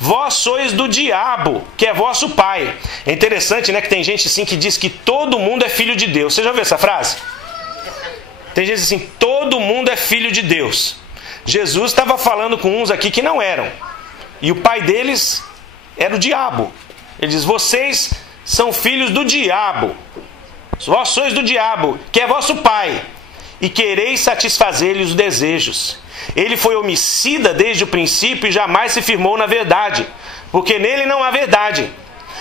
Vós sois do diabo, que é vosso pai. É interessante, né, que tem gente assim que diz que todo mundo é filho de Deus. Você já ouviu essa frase? Tem gente assim, todo mundo é filho de Deus. Jesus estava falando com uns aqui que não eram. E o pai deles era o diabo. Ele diz, vocês são filhos do diabo. Vós sois do diabo, que é vosso pai. E quereis satisfazer-lhe os desejos. Ele foi homicida desde o princípio e jamais se firmou na verdade, porque nele não há verdade.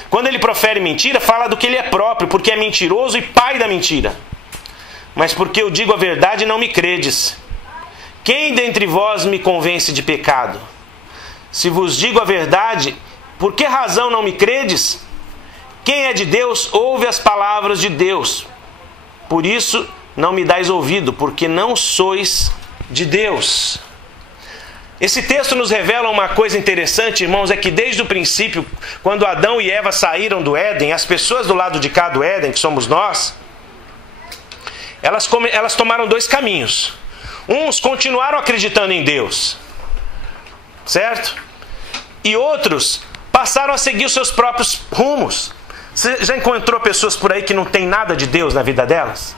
Quando ele profere mentira, fala do que ele é próprio, porque é mentiroso e pai da mentira. Mas porque eu digo a verdade, não me credes. Quem dentre vós me convence de pecado? Se vos digo a verdade, por que razão não me credes? Quem é de Deus, ouve as palavras de Deus. Por isso não me dais ouvido, porque não sois de Deus. Esse texto nos revela uma coisa interessante, irmãos, é que desde o princípio, quando Adão e Eva saíram do Éden, as pessoas do lado de cá do Éden, que somos nós, elas tomaram dois caminhos. Uns continuaram acreditando em Deus, certo? E outros passaram a seguir os seus próprios rumos. Você já encontrou pessoas por aí que não tem nada de Deus na vida delas?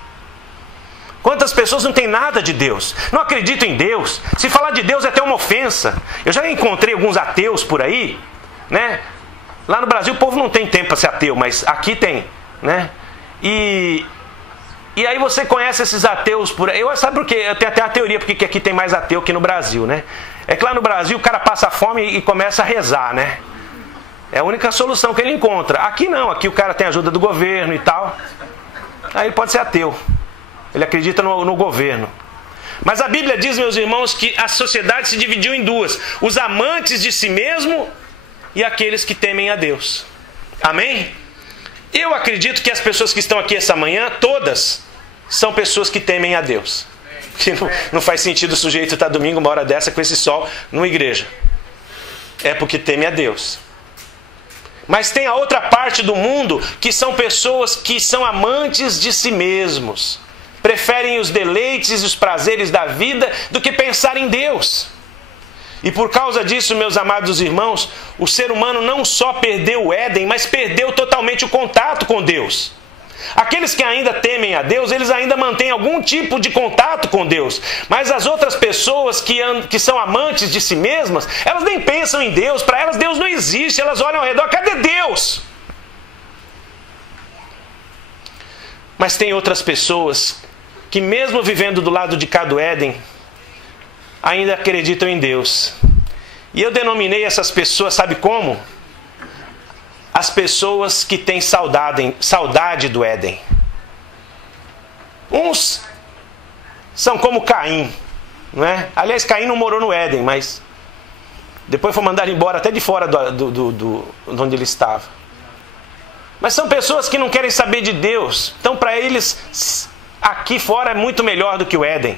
Quantas pessoas não têm nada de Deus? Não acreditam em Deus. Se falar de Deus é até uma ofensa. Eu já encontrei alguns ateus por aí, né? Lá no Brasil o povo não tem tempo para ser ateu, mas aqui tem, né? E aí você conhece esses ateus por aí. Sabe por quê? Eu tenho até a teoria porque aqui tem mais ateu que no Brasil, né? É que lá no Brasil o cara passa fome e começa a rezar, né? É a única solução que ele encontra. Aqui não, aqui o cara tem ajuda do governo e tal. Aí ele pode ser ateu. Ele acredita no governo. Mas a Bíblia diz, meus irmãos, que a sociedade se dividiu em duas: os amantes de si mesmo e aqueles que temem a Deus. Amém? Eu acredito que as pessoas que estão aqui essa manhã, todas, são pessoas que temem a Deus. Que não faz sentido o sujeito estar domingo, uma hora dessa, com esse sol, numa igreja. É porque teme a Deus. Mas tem a outra parte do mundo, que são pessoas que são amantes de si mesmos. Preferem os deleites e os prazeres da vida do que pensar em Deus. E por causa disso, meus amados irmãos, o ser humano não só perdeu o Éden, mas perdeu totalmente o contato com Deus. Aqueles que ainda temem a Deus, eles ainda mantêm algum tipo de contato com Deus. Mas as outras pessoas que são amantes de si mesmas, elas nem pensam em Deus. Para elas Deus não existe. Elas olham ao redor: cadê Deus? Mas tem outras pessoas que, mesmo vivendo do lado de cá do Éden, ainda acreditam em Deus. E eu denominei essas pessoas, sabe como? As pessoas que têm saudade do Éden. Uns são como Caim, não é? Aliás, Caim não morou no Éden, mas depois foi mandado embora até de fora de onde ele estava. Mas são pessoas que não querem saber de Deus. Então, para eles, aqui fora é muito melhor do que o Éden.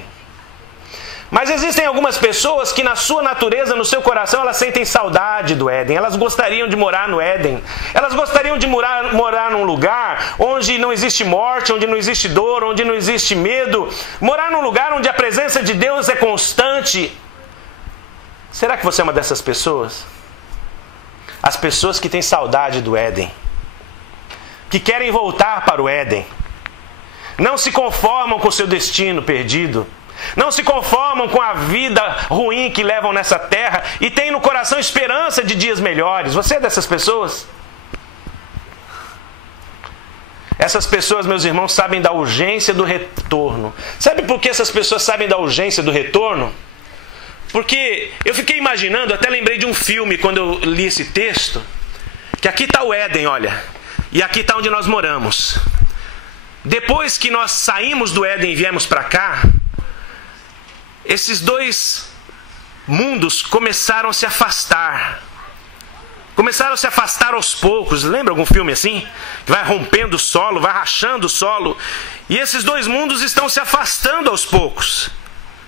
Mas existem algumas pessoas que na sua natureza, no seu coração, elas sentem saudade do Éden. Elas gostariam de morar no Éden. Elas gostariam de morar num lugar onde não existe morte, onde não existe dor, onde não existe medo. Morar num lugar onde a presença de Deus é constante. Será que você é uma dessas pessoas? As pessoas que têm saudade do Éden. Que querem voltar para o Éden. Não se conformam com o seu destino perdido. Não se conformam com a vida ruim que levam nessa terra e têm no coração esperança de dias melhores. Você é dessas pessoas? Essas pessoas, meus irmãos, sabem da urgência do retorno. Sabe por que essas pessoas sabem da urgência do retorno? Porque eu fiquei imaginando, até lembrei de um filme quando eu li esse texto, que aqui está o Éden, olha, e aqui está onde nós moramos. Depois que nós saímos do Éden e viemos para cá, esses dois mundos começaram a se afastar. Começaram a se afastar aos poucos. Lembra algum filme assim? Que vai rompendo o solo, vai rachando o solo. E esses dois mundos estão se afastando aos poucos.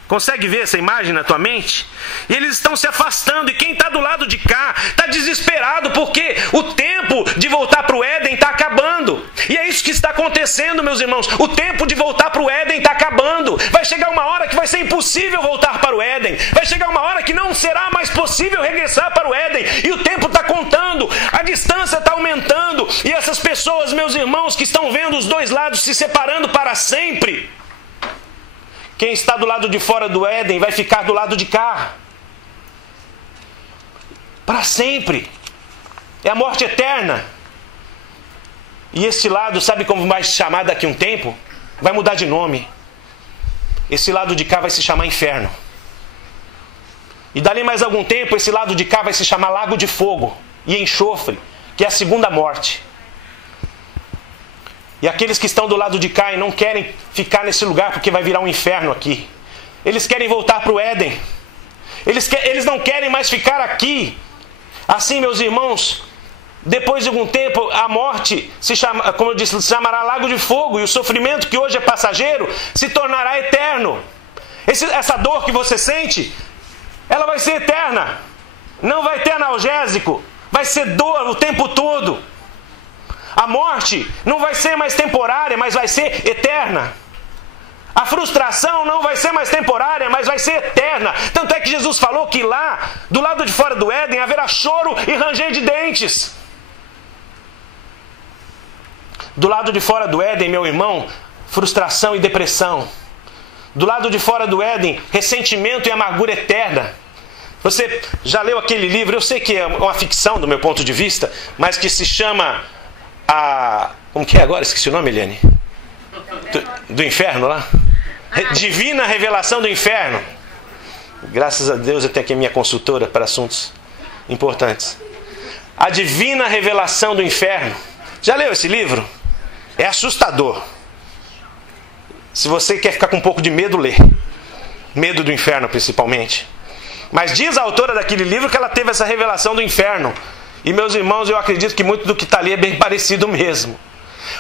Consegue ver essa imagem na tua mente? E eles estão se afastando. E quem está do lado de cá está desesperado, porque o tempo de voltar para o Éden está acabando. E é isso que está acontecendo, meus irmãos. O tempo de voltar para o Éden está acabando. Vai chegar uma hora que vai ser impossível voltar para o Éden. Vai chegar uma hora que não será mais possível regressar para o Éden. E o tempo está contando. A distância está aumentando. E essas pessoas, meus irmãos, que estão vendo os dois lados se separando para sempre. Quem está do lado de fora do Éden vai ficar do lado de cá. Para sempre. É a morte eterna. E esse lado, sabe como vai se chamar daqui a um tempo? Vai mudar de nome. Esse lado de cá vai se chamar inferno. E dali mais algum tempo, esse lado de cá vai se chamar lago de fogo e enxofre, que é a segunda morte. E aqueles que estão do lado de cá e não querem ficar nesse lugar porque vai virar um inferno aqui. Eles querem voltar para o Éden. Eles não querem mais ficar aqui. Assim, meus irmãos, depois de algum tempo, a morte, como eu disse, se chamará lago de fogo. E o sofrimento que hoje é passageiro se tornará eterno. Essa dor que você sente, ela vai ser eterna. Não vai ter analgésico. Vai ser dor o tempo todo. A morte não vai ser mais temporária, mas vai ser eterna. A frustração não vai ser mais temporária, mas vai ser eterna. Tanto é que Jesus falou que lá, do lado de fora do Éden, haverá choro e ranger de dentes. Do lado de fora do Éden, meu irmão, frustração e depressão. Do lado de fora do Éden, ressentimento e amargura eterna. Você já leu aquele livro? Eu sei que é uma ficção do meu ponto de vista, mas que se chama como que é agora? Esqueci o nome, Eliane. Do inferno lá? Divina Revelação do Inferno. Graças a Deus eu tenho aqui a minha consultora para assuntos importantes. A Divina Revelação do Inferno. Já leu esse livro? É assustador. Se você quer ficar com um pouco de medo, lê. Medo do inferno, principalmente. Mas diz a autora daquele livro que ela teve essa revelação do inferno. E, meus irmãos, eu acredito que muito do que está ali é bem parecido mesmo.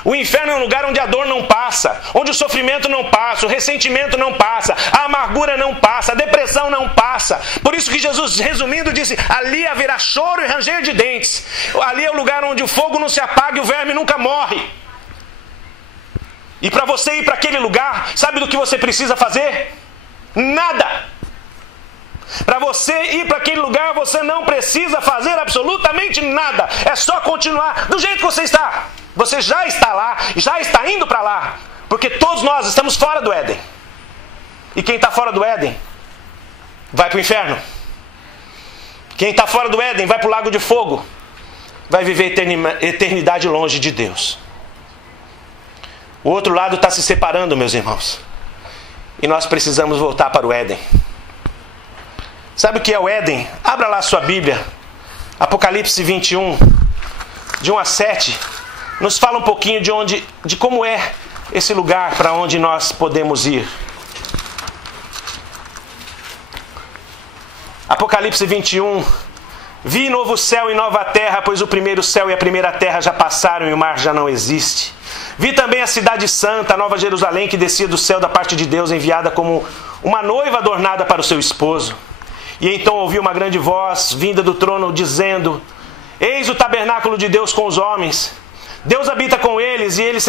O inferno é um lugar onde a dor não passa, onde o sofrimento não passa, o ressentimento não passa, a amargura não passa, a depressão não passa. Por isso que Jesus, resumindo, disse: ali haverá choro e ranger de dentes. Ali é o lugar onde o fogo não se apaga e o verme nunca morre. E para você ir para aquele lugar, sabe do que você precisa fazer? Nada. Para você ir para aquele lugar, você não precisa fazer absolutamente nada. É só continuar do jeito que você está. Você já está lá, já está indo para lá. Porque todos nós estamos fora do Éden. E quem está fora do Éden, vai para o inferno. Quem está fora do Éden, vai para o lago de fogo. Vai viver eternidade longe de Deus. O outro lado está se separando, meus irmãos. E nós precisamos voltar para o Éden. Sabe o que é o Éden? Abra lá a sua Bíblia. Apocalipse 21, de 1 a 7. Nos fala um pouquinho de como é esse lugar para onde nós podemos ir. Apocalipse 21. Vi novo céu e nova terra, pois o primeiro céu e a primeira terra já passaram e o mar já não existe. Vi também a cidade santa, a Nova Jerusalém, que descia do céu da parte de Deus, enviada como uma noiva adornada para o seu esposo. E então ouvi uma grande voz vinda do trono dizendo: eis o tabernáculo de Deus com os homens. Deus habita com eles e eles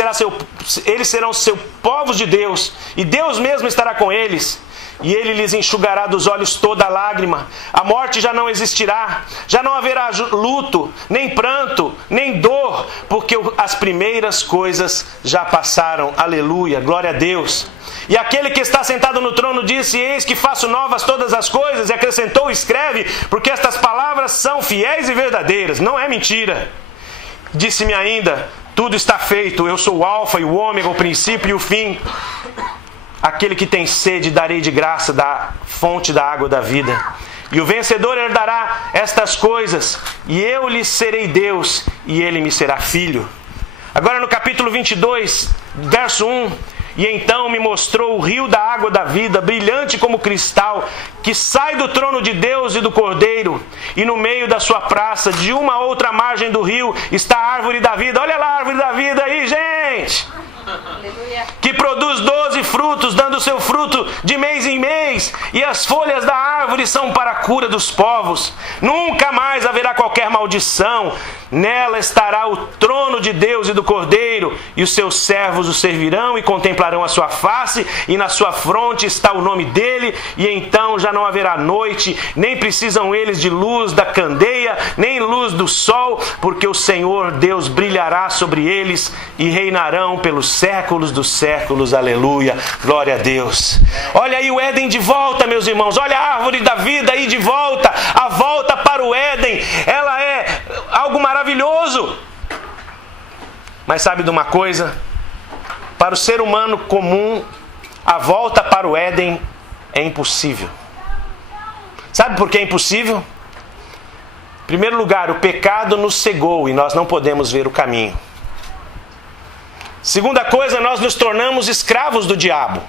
serão seus povos de Deus. E Deus mesmo estará com eles. E ele lhes enxugará dos olhos toda lágrima. A morte já não existirá. Já não haverá luto, nem pranto, nem dor, porque as primeiras coisas já passaram. Aleluia, glória a Deus. E aquele que está sentado no trono disse: eis que faço novas todas as coisas. E acrescentou: escreve, porque estas palavras são fiéis e verdadeiras. Não é mentira. Disse-me ainda: tudo está feito. Eu sou o alfa e o ômega, o princípio e o fim. Aquele que tem sede, darei de graça da fonte da água da vida. E o vencedor herdará estas coisas, e eu lhe serei Deus, e ele me será filho. Agora no capítulo 22, verso 1. E então me mostrou o rio da água da vida, brilhante como cristal, que sai do trono de Deus e do Cordeiro. E no meio da sua praça, de uma outra margem do rio, está a árvore da vida. Olha lá a árvore da vida aí, gente! Que produz 12 frutos, dando seu fruto de mês em mês, e as folhas da árvore são para a cura dos povos. Nunca mais haverá qualquer maldição. Nela estará o trono de Deus e do Cordeiro, e os seus servos o servirão e contemplarão a sua face, e na sua fronte está o nome dele, e então já não haverá noite, nem precisam eles de luz da candeia, nem luz do sol, porque o Senhor Deus brilhará sobre eles, e reinarão pelos séculos dos séculos. Aleluia, glória a Deus. Olha aí o Éden de volta, meus irmãos. Olha a árvore da vida aí de volta. A volta para o Éden, ela é algo maravilhoso. Mas sabe de uma coisa? Para o ser humano comum, a volta para o Éden é impossível. Sabe por que é impossível? Em primeiro lugar, o pecado nos cegou e nós não podemos ver o caminho. Segunda coisa, nós nos tornamos escravos do diabo.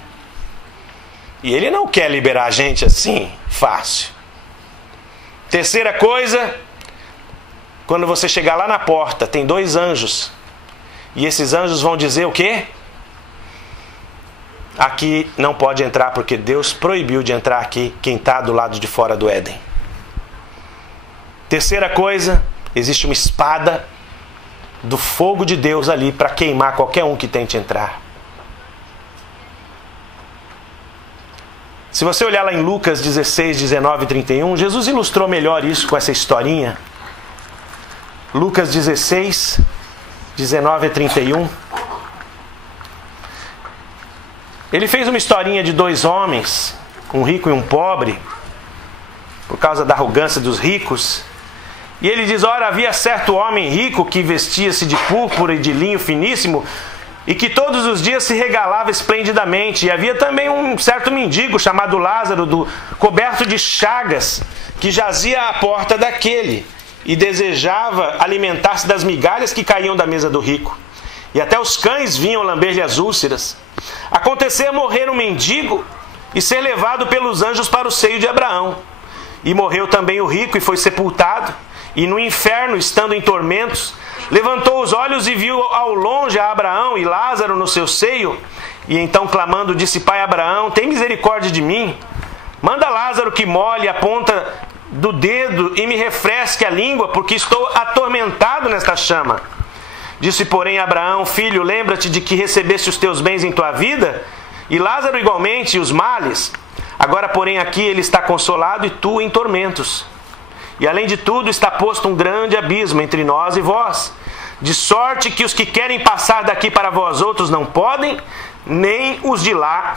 E ele não quer liberar a gente assim, fácil. Terceira coisa, quando você chegar lá na porta, tem 2 anjos. E esses anjos vão dizer o quê? Aqui não pode entrar, porque Deus proibiu de entrar aqui quem está do lado de fora do Éden. Terceira coisa, existe uma espada do fogo de Deus ali para queimar qualquer um que tente entrar. Se você olhar lá em Lucas 16, 19 e 31, Jesus ilustrou melhor isso com essa historinha. Lucas 16, 19 a 31. Ele fez uma historinha de dois homens, um rico e um pobre, por causa da arrogância dos ricos. E ele diz: ora, havia certo homem rico que vestia-se de púrpura e de linho finíssimo, e que todos os dias se regalava esplendidamente. E havia também um certo mendigo chamado Lázaro, coberto de chagas, que jazia à porta daquele, e desejava alimentar-se das migalhas que caíam da mesa do rico. E até os cães vinham lamber-lhe as úlceras. Acontecia morrer um mendigo e ser levado pelos anjos para o seio de Abraão. E morreu também o rico e foi sepultado. E no inferno, estando em tormentos, levantou os olhos e viu ao longe a Abraão e Lázaro no seu seio. E então, clamando, disse: Pai Abraão, tem misericórdia de mim. Manda Lázaro que molhe a ponta do dedo e me refresque a língua, porque estou atormentado nesta chama. Disse, porém, Abraão: Filho, lembra-te de que recebeste os teus bens em tua vida, e Lázaro igualmente os males. Agora, porém, aqui ele está consolado e tu em tormentos. E além de tudo está posto um grande abismo entre nós e vós, de sorte que os que querem passar daqui para vós outros não podem, nem os de lá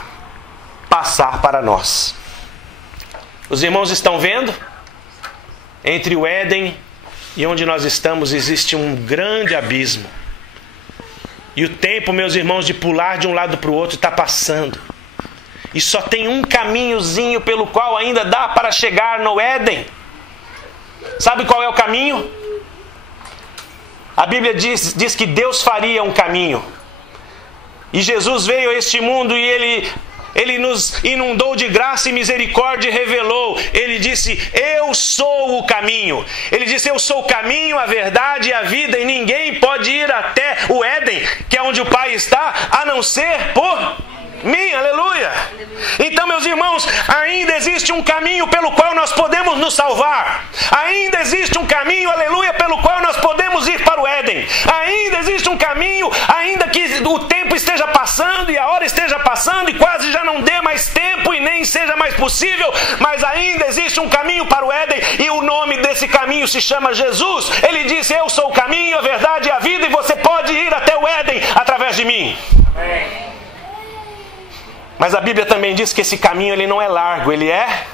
passar para nós. Os irmãos estão vendo? Entre o Éden e onde nós estamos existe um grande abismo. E o tempo, meus irmãos, de pular de um lado para o outro está passando. E só tem um caminhozinho pelo qual ainda dá para chegar no Éden. Sabe qual é o caminho? A Bíblia diz que Deus faria um caminho. E Jesus veio a este mundo e Ele nos inundou de graça e misericórdia e revelou. Ele disse: eu sou o caminho. Ele disse: eu sou o caminho, a verdade e a vida, e ninguém pode ir até o Éden, que é onde o Pai está, a não ser por mim. Aleluia! Então, meus irmãos, ainda existe um caminho pelo qual nós podemos nos salvar. Ainda existe um caminho, aleluia, pelo qual nós podemos ir para o Éden. Ainda existe um caminho, ainda que o tempo esteja passando e a hora esteja passando e quase já não dê mais tempo e nem seja mais possível, mas ainda existe um caminho para o Éden, e o nome desse caminho se chama Jesus. Ele disse: eu sou o caminho, a verdade e a vida, e você pode ir até o Éden através de mim. Amém. Mas a Bíblia também diz que esse caminho ele não é largo, ele é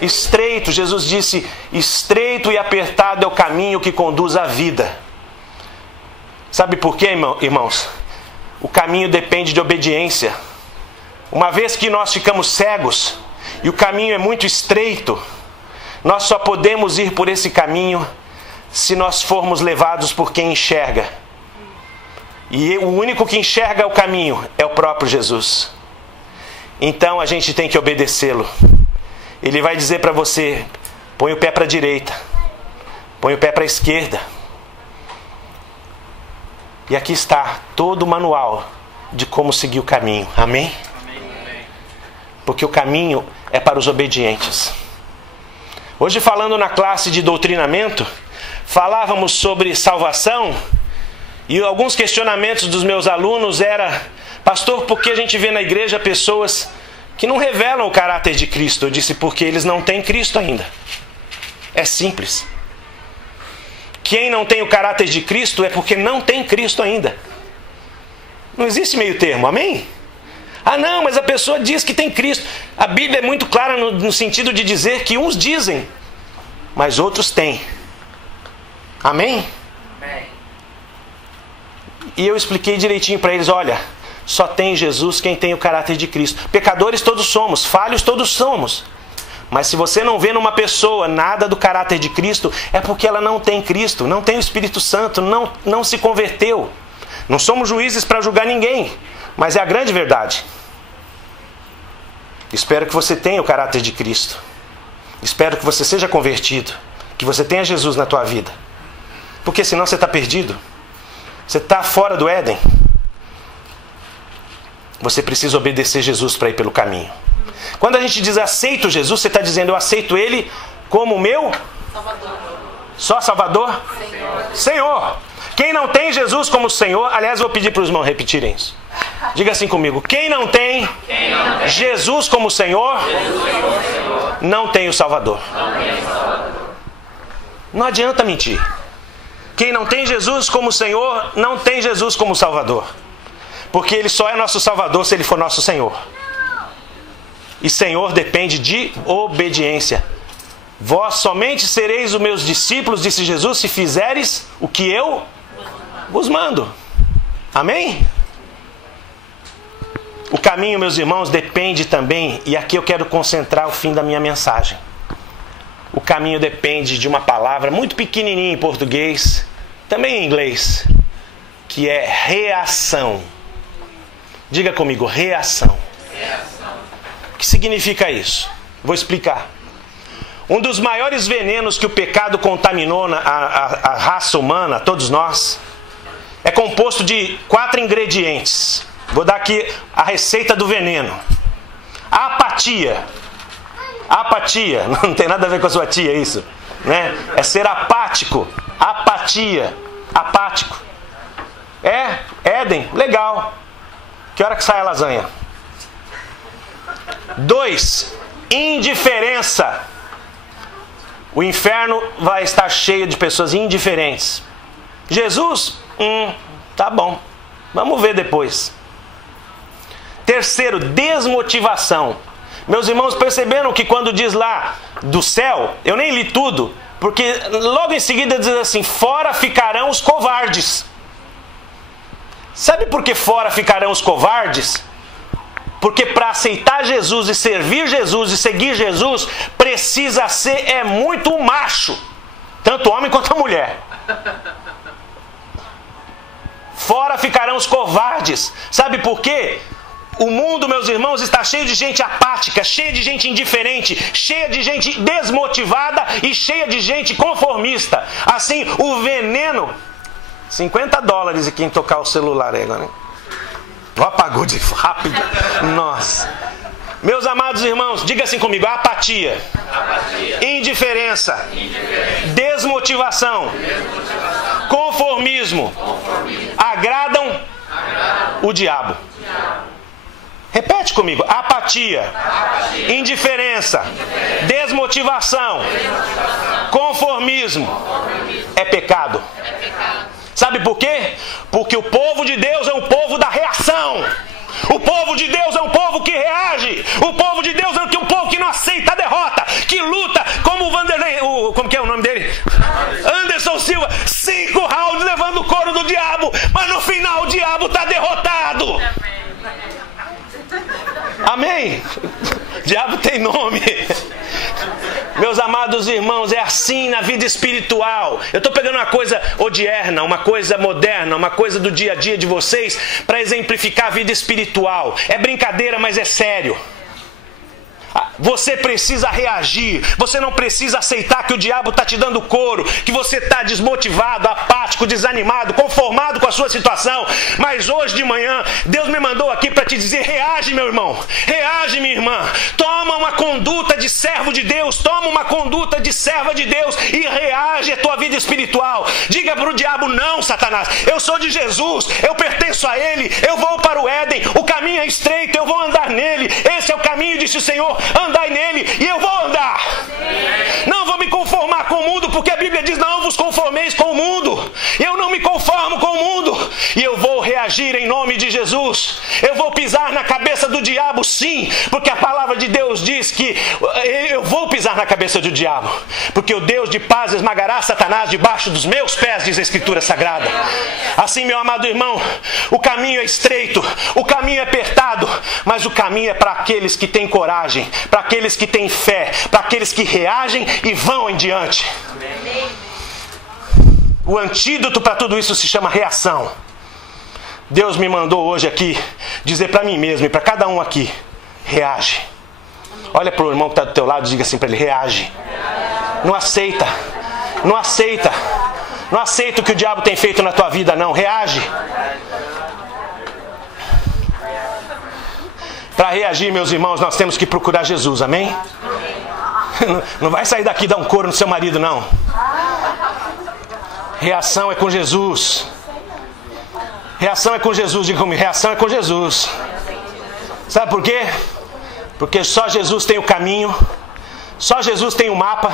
estreito. Jesus disse: estreito e apertado é o caminho que conduz à vida. Sabe por quê, irmãos? O caminho depende de obediência. Uma vez que nós ficamos cegos e o caminho é muito estreito, nós só podemos ir por esse caminho se nós formos levados por quem enxerga. E o único que enxerga o caminho é o próprio Jesus. Então a gente tem que obedecê-lo. Ele vai dizer para você: põe o pé para a direita, põe o pé para a esquerda. E aqui está todo o manual de como seguir o caminho. Amém? Amém. Porque o caminho é para os obedientes. Hoje, falando na classe de doutrinamento, falávamos sobre salvação, e alguns questionamentos dos meus alunos era: pastor, por que a gente vê na igreja pessoas que não revelam o caráter de Cristo? Eu disse: porque eles não têm Cristo ainda. É simples. Quem não tem o caráter de Cristo é porque não tem Cristo ainda. Não existe meio termo, amém? Ah não, mas a pessoa diz que tem Cristo. A Bíblia é muito clara no sentido de dizer que uns dizem, mas outros têm. Amém? Amém. E eu expliquei direitinho para eles: olha, só tem Jesus quem tem o caráter de Cristo. Pecadores todos somos, falhos todos somos. Mas se você não vê numa pessoa nada do caráter de Cristo, é porque ela não tem Cristo, não tem o Espírito Santo, não se converteu. Não somos juízes para julgar ninguém, mas é a grande verdade. Espero que você tenha o caráter de Cristo. Espero que você seja convertido, que você tenha Jesus na tua vida. Porque senão você está perdido. Você está fora do Éden. Você precisa obedecer Jesus para ir pelo caminho. Quando a gente diz aceito Jesus, você está dizendo: eu aceito Ele como meu Salvador. Só Salvador? Senhor. Senhor. Quem não tem Jesus como Senhor, aliás, vou pedir para os irmãos repetirem isso. Diga assim comigo: quem não tem Jesus como Senhor, não tem o Salvador. Não adianta mentir. Quem não tem Jesus como Senhor, não tem Jesus como Salvador. Porque Ele só é nosso Salvador se Ele for nosso Senhor. E Senhor depende de obediência. Vós somente sereis os meus discípulos, disse Jesus, se fizeres o que eu vos mando. Amém? O caminho, meus irmãos, depende também, e aqui eu quero concentrar o fim da minha mensagem. O caminho depende de uma palavra muito pequenininha em português, também em inglês, que é reação. Diga comigo: reação. O que significa isso? Vou explicar. Um dos maiores venenos que o pecado contaminou a raça humana, todos nós, é composto de 4 ingredientes. Vou dar aqui a receita do veneno. A apatia. Apatia, não tem nada a ver com a sua tia isso, né? É ser apático. Apatia, apático. Éden, legal. Que hora que sai a lasanha? 2, indiferença. O inferno vai estar cheio de pessoas indiferentes. Jesus, tá bom, vamos ver depois. 3, desmotivação. Meus irmãos, perceberam que quando diz lá do céu, eu nem li tudo, porque logo em seguida diz assim: fora ficarão os covardes. Sabe por que fora ficarão os covardes? Porque para aceitar Jesus e servir Jesus e seguir Jesus, precisa ser muito macho. Tanto homem quanto a mulher. Fora ficarão os covardes. Sabe por quê? O mundo, meus irmãos, está cheio de gente apática, cheio de gente indiferente, cheia de gente desmotivada e cheia de gente conformista. Assim, o veneno... $50 e quem tocar o celular aí agora, né? Apagou de rápido. Nossa. Meus amados irmãos, diga assim comigo: apatia, indiferença, desmotivação, conformismo, agradam o diabo. Repete comigo: apatia, indiferença, desmotivação, conformismo é pecado. Sabe por quê? Porque o povo de Deus é um povo da reação. O povo de Deus é um povo que reage. O povo de Deus é um povo que não aceita a derrota, que luta como o Vanderlei, como que é o nome dele? Anderson Silva, 5 rounds levando o couro do diabo, mas no final o diabo está derrotado. Amém? Diabo tem nome. Meus amados irmãos, é assim na vida espiritual. Eu estou pegando uma coisa odierna, uma coisa moderna, uma coisa do dia a dia de vocês para exemplificar a vida espiritual. É brincadeira, mas é sério. Você precisa reagir. Você não precisa aceitar que o diabo está te dando couro, que você está desmotivado, apático, desanimado, conformado com a sua situação. Mas hoje de manhã, Deus me mandou aqui para te dizer: reage, meu irmão, reage, minha irmã. Toma uma conduta de servo de Deus, toma uma conduta de serva de Deus e reage à tua vida espiritual. Diga para o diabo: não, Satanás, eu sou de Jesus, eu pertenço a Ele, eu vou para o Éden, o caminho é estreito, eu vou andar nele. Esse é o caminho, disse o Senhor. Andai nele e eu vou andar. Não vou me conformar com o mundo, porque a Bíblia diz: não vos conformeis com o mundo. Eu não me conformo com o mundo. E eu vou reagir em nome de Jesus. Eu vou pisar na cabeça do diabo, sim, porque a palavra de Deus diz que eu vou pisar na cabeça do diabo, porque o Deus de paz esmagará Satanás debaixo dos meus pés, diz a Escritura Sagrada. Assim, meu amado irmão, o caminho é estreito, o caminho é apertado, mas o caminho é para aqueles que têm coragem, para aqueles que têm fé, para aqueles que reagem e vão em diante. O antídoto para tudo isso se chama reação. Deus me mandou hoje aqui dizer para mim mesmo e para cada um aqui: reage. Olha para o irmão que está do teu lado e diga assim para ele: reage. Não aceita. Não aceita. Não aceita o que o diabo tem feito na tua vida, não. Reage. Para reagir, meus irmãos, nós temos que procurar Jesus, amém? Não vai sair daqui e dar um couro no seu marido, não. Reação é com Jesus. Reação é com Jesus, diga comigo, reação é com Jesus. Sabe por quê? Porque só Jesus tem o caminho, só Jesus tem o mapa,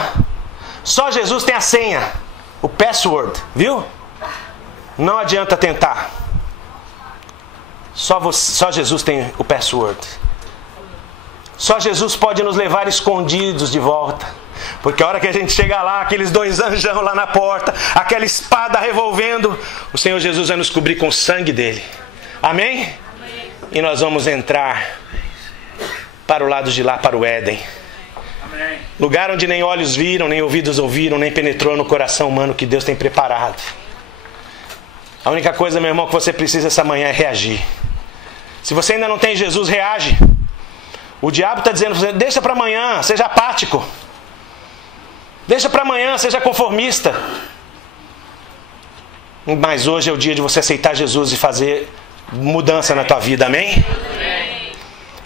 só Jesus tem a senha, o password, viu? Não adianta tentar. Só Jesus tem o password. Só Jesus pode nos levar escondidos de volta. Porque a hora que a gente chegar lá, aqueles 2 anjão lá na porta, aquela espada revolvendo, o Senhor Jesus vai nos cobrir com o sangue dele. Amém? Amém. E nós vamos entrar para o lado de lá, para o Éden. Amém. Lugar onde nem olhos viram, nem ouvidos ouviram, nem penetrou no coração humano que Deus tem preparado. A única coisa, meu irmão, que você precisa essa manhã é reagir. Se você ainda não tem Jesus, reage. O diabo está dizendo, deixa para amanhã, seja apático. Deixa para amanhã, seja conformista. Mas hoje é o dia de você aceitar Jesus e fazer mudança na tua vida, amém? Amém.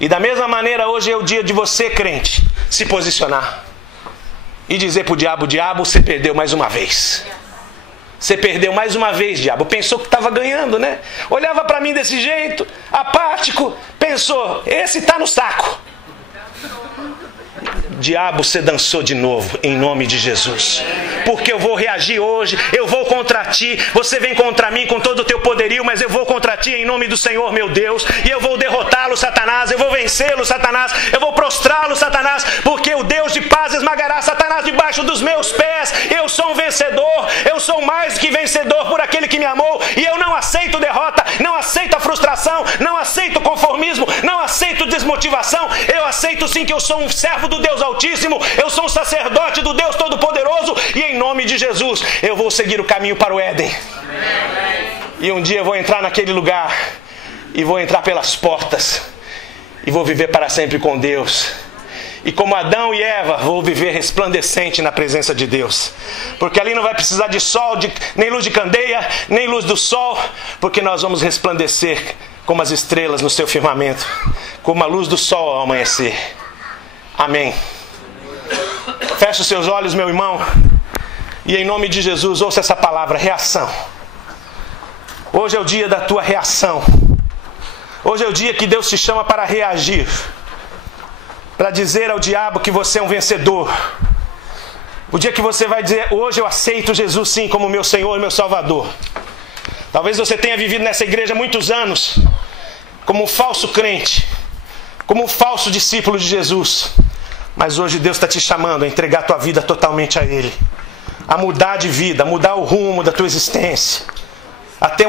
E da mesma maneira, hoje é o dia de você, crente, se posicionar. E dizer para o diabo, você perdeu mais uma vez. Você perdeu mais uma vez, diabo. Pensou que estava ganhando, né? Olhava para mim desse jeito, apático. Pensou, esse está no saco. Diabo, você dançou de novo, em nome de Jesus. Porque eu vou reagir hoje, eu vou contra ti. Você vem contra mim com todo o teu poderio, mas eu vou contra ti em nome do Senhor, meu Deus. E eu vou derrotá-lo, Satanás. Eu vou vencê-lo, Satanás. Eu vou prostrá-lo, Satanás. Porque o Deus de paz esmagará Satanás debaixo dos meus pés. Eu sou um vencedor. Eu sou mais que vencedor por aquele que me amou. E eu não aceito derrota, não aceito a frustração, não aceito conformismo, não aceito desmotivação. Eu aceito sim que eu sou um servo do Deus Altíssimo, eu sou um sacerdote do Deus Todo-Poderoso e em nome de Jesus eu vou seguir o caminho para o Éden. Amém. E um dia eu vou entrar naquele lugar e vou entrar pelas portas e vou viver para sempre com Deus. E como Adão e Eva, vou viver resplandecente na presença de Deus. Porque ali não vai precisar de sol, nem luz de candeia, nem luz do sol, porque nós vamos resplandecer como as estrelas no seu firmamento, como a luz do sol ao amanhecer. Amém. Feche os seus olhos, meu irmão, e em nome de Jesus, ouça essa palavra, reação. Hoje é o dia da tua reação. Hoje é o dia que Deus te chama para reagir, para dizer ao diabo que você é um vencedor. O dia que você vai dizer, hoje eu aceito Jesus sim como meu Senhor e meu Salvador. Talvez você tenha vivido nessa igreja muitos anos como um falso crente, como um falso discípulo de Jesus. Mas hoje Deus está te chamando a entregar a tua vida totalmente a Ele. A mudar de vida, a mudar o rumo da tua existência. A ter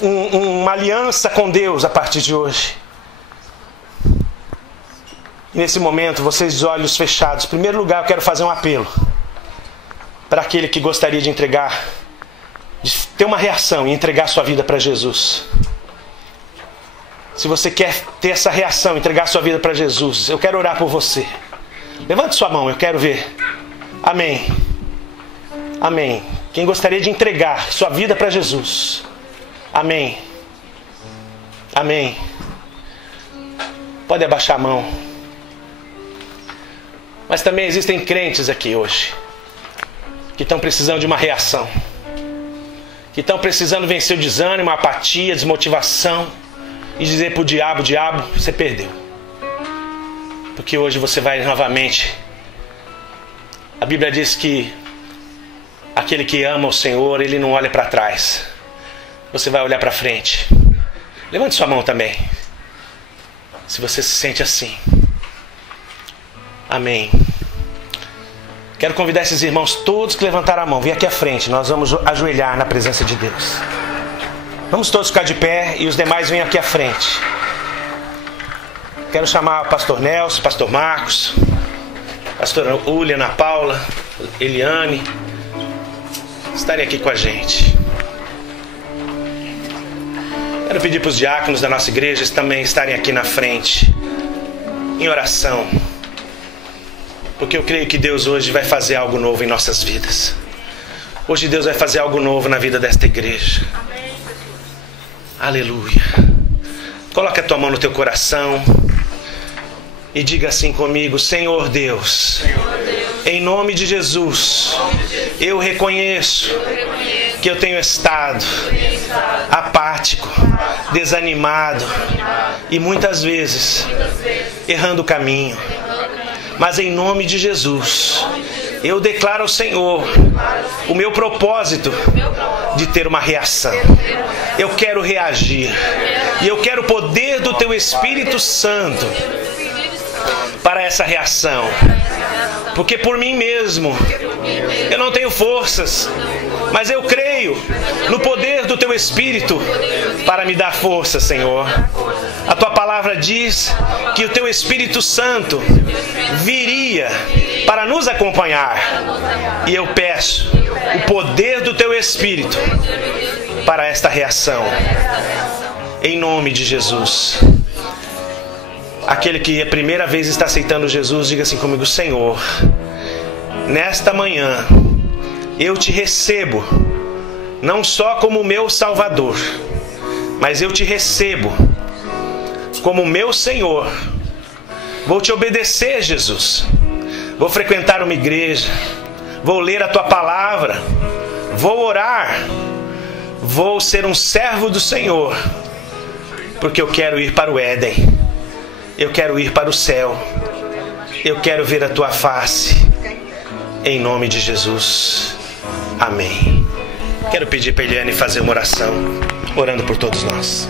uma aliança com Deus a partir de hoje. E nesse momento, vocês de olhos fechados, em primeiro lugar eu quero fazer um apelo. Para aquele que gostaria de entregar, de ter uma reação e entregar sua vida para Jesus. Se você quer ter essa reação, entregar sua vida para Jesus, eu quero orar por você. Levante sua mão, eu quero ver. Amém. Amém. Quem gostaria de entregar sua vida para Jesus? Amém. Amém. Pode abaixar a mão. Mas também existem crentes aqui hoje que estão precisando de uma reação, que estão precisando vencer o desânimo, a apatia, a desmotivação e dizer para o diabo, diabo, você perdeu. Porque hoje você vai novamente. A Bíblia diz que aquele que ama o Senhor, ele não olha para trás. Você vai olhar para frente. Levante sua mão também, se você se sente assim. Amém. Quero convidar esses irmãos todos que levantaram a mão. Vem aqui à frente, nós vamos ajoelhar na presença de Deus. Vamos todos ficar de pé e os demais vêm aqui à frente. Quero chamar o pastor Nelson, pastor Marcos, pastora Ulia, Ana Paula, Eliane, estarem aqui com a gente. Quero pedir para os diáconos da nossa igreja também estarem aqui na frente, em oração. Porque eu creio que Deus hoje vai fazer algo novo em nossas vidas. Hoje Deus vai fazer algo novo na vida desta igreja. Amém. Aleluia. Coloca a tua mão no teu coração e diga assim comigo: Senhor Deus, em nome de Jesus, eu reconheço que eu tenho estado apático, desanimado e muitas vezes errando o caminho. Mas em nome de Jesus, eu declaro ao Senhor o meu propósito de ter uma reação. Eu quero reagir. E eu quero o poder do Teu Espírito Santo para essa reação. Porque por mim mesmo eu não tenho forças, mas eu creio no poder do Teu Espírito para me dar força, Senhor. A Tua palavra diz que o Teu Espírito Santo viria para nos acompanhar. E eu peço o poder do Teu Espírito para esta reação. Em nome de Jesus. Aquele que a primeira vez está aceitando Jesus, diga assim comigo: Senhor, nesta manhã eu Te recebo, não só como meu Salvador, mas eu Te recebo como meu Senhor. Vou Te obedecer, Jesus. Vou frequentar uma igreja, vou ler a Tua palavra, vou orar, vou ser um servo do Senhor, porque eu quero ir para o Éden. Eu quero ir para o céu. Eu quero ver a Tua face. Em nome de Jesus. Amém. Quero pedir para Eliane fazer uma oração, orando por todos nós.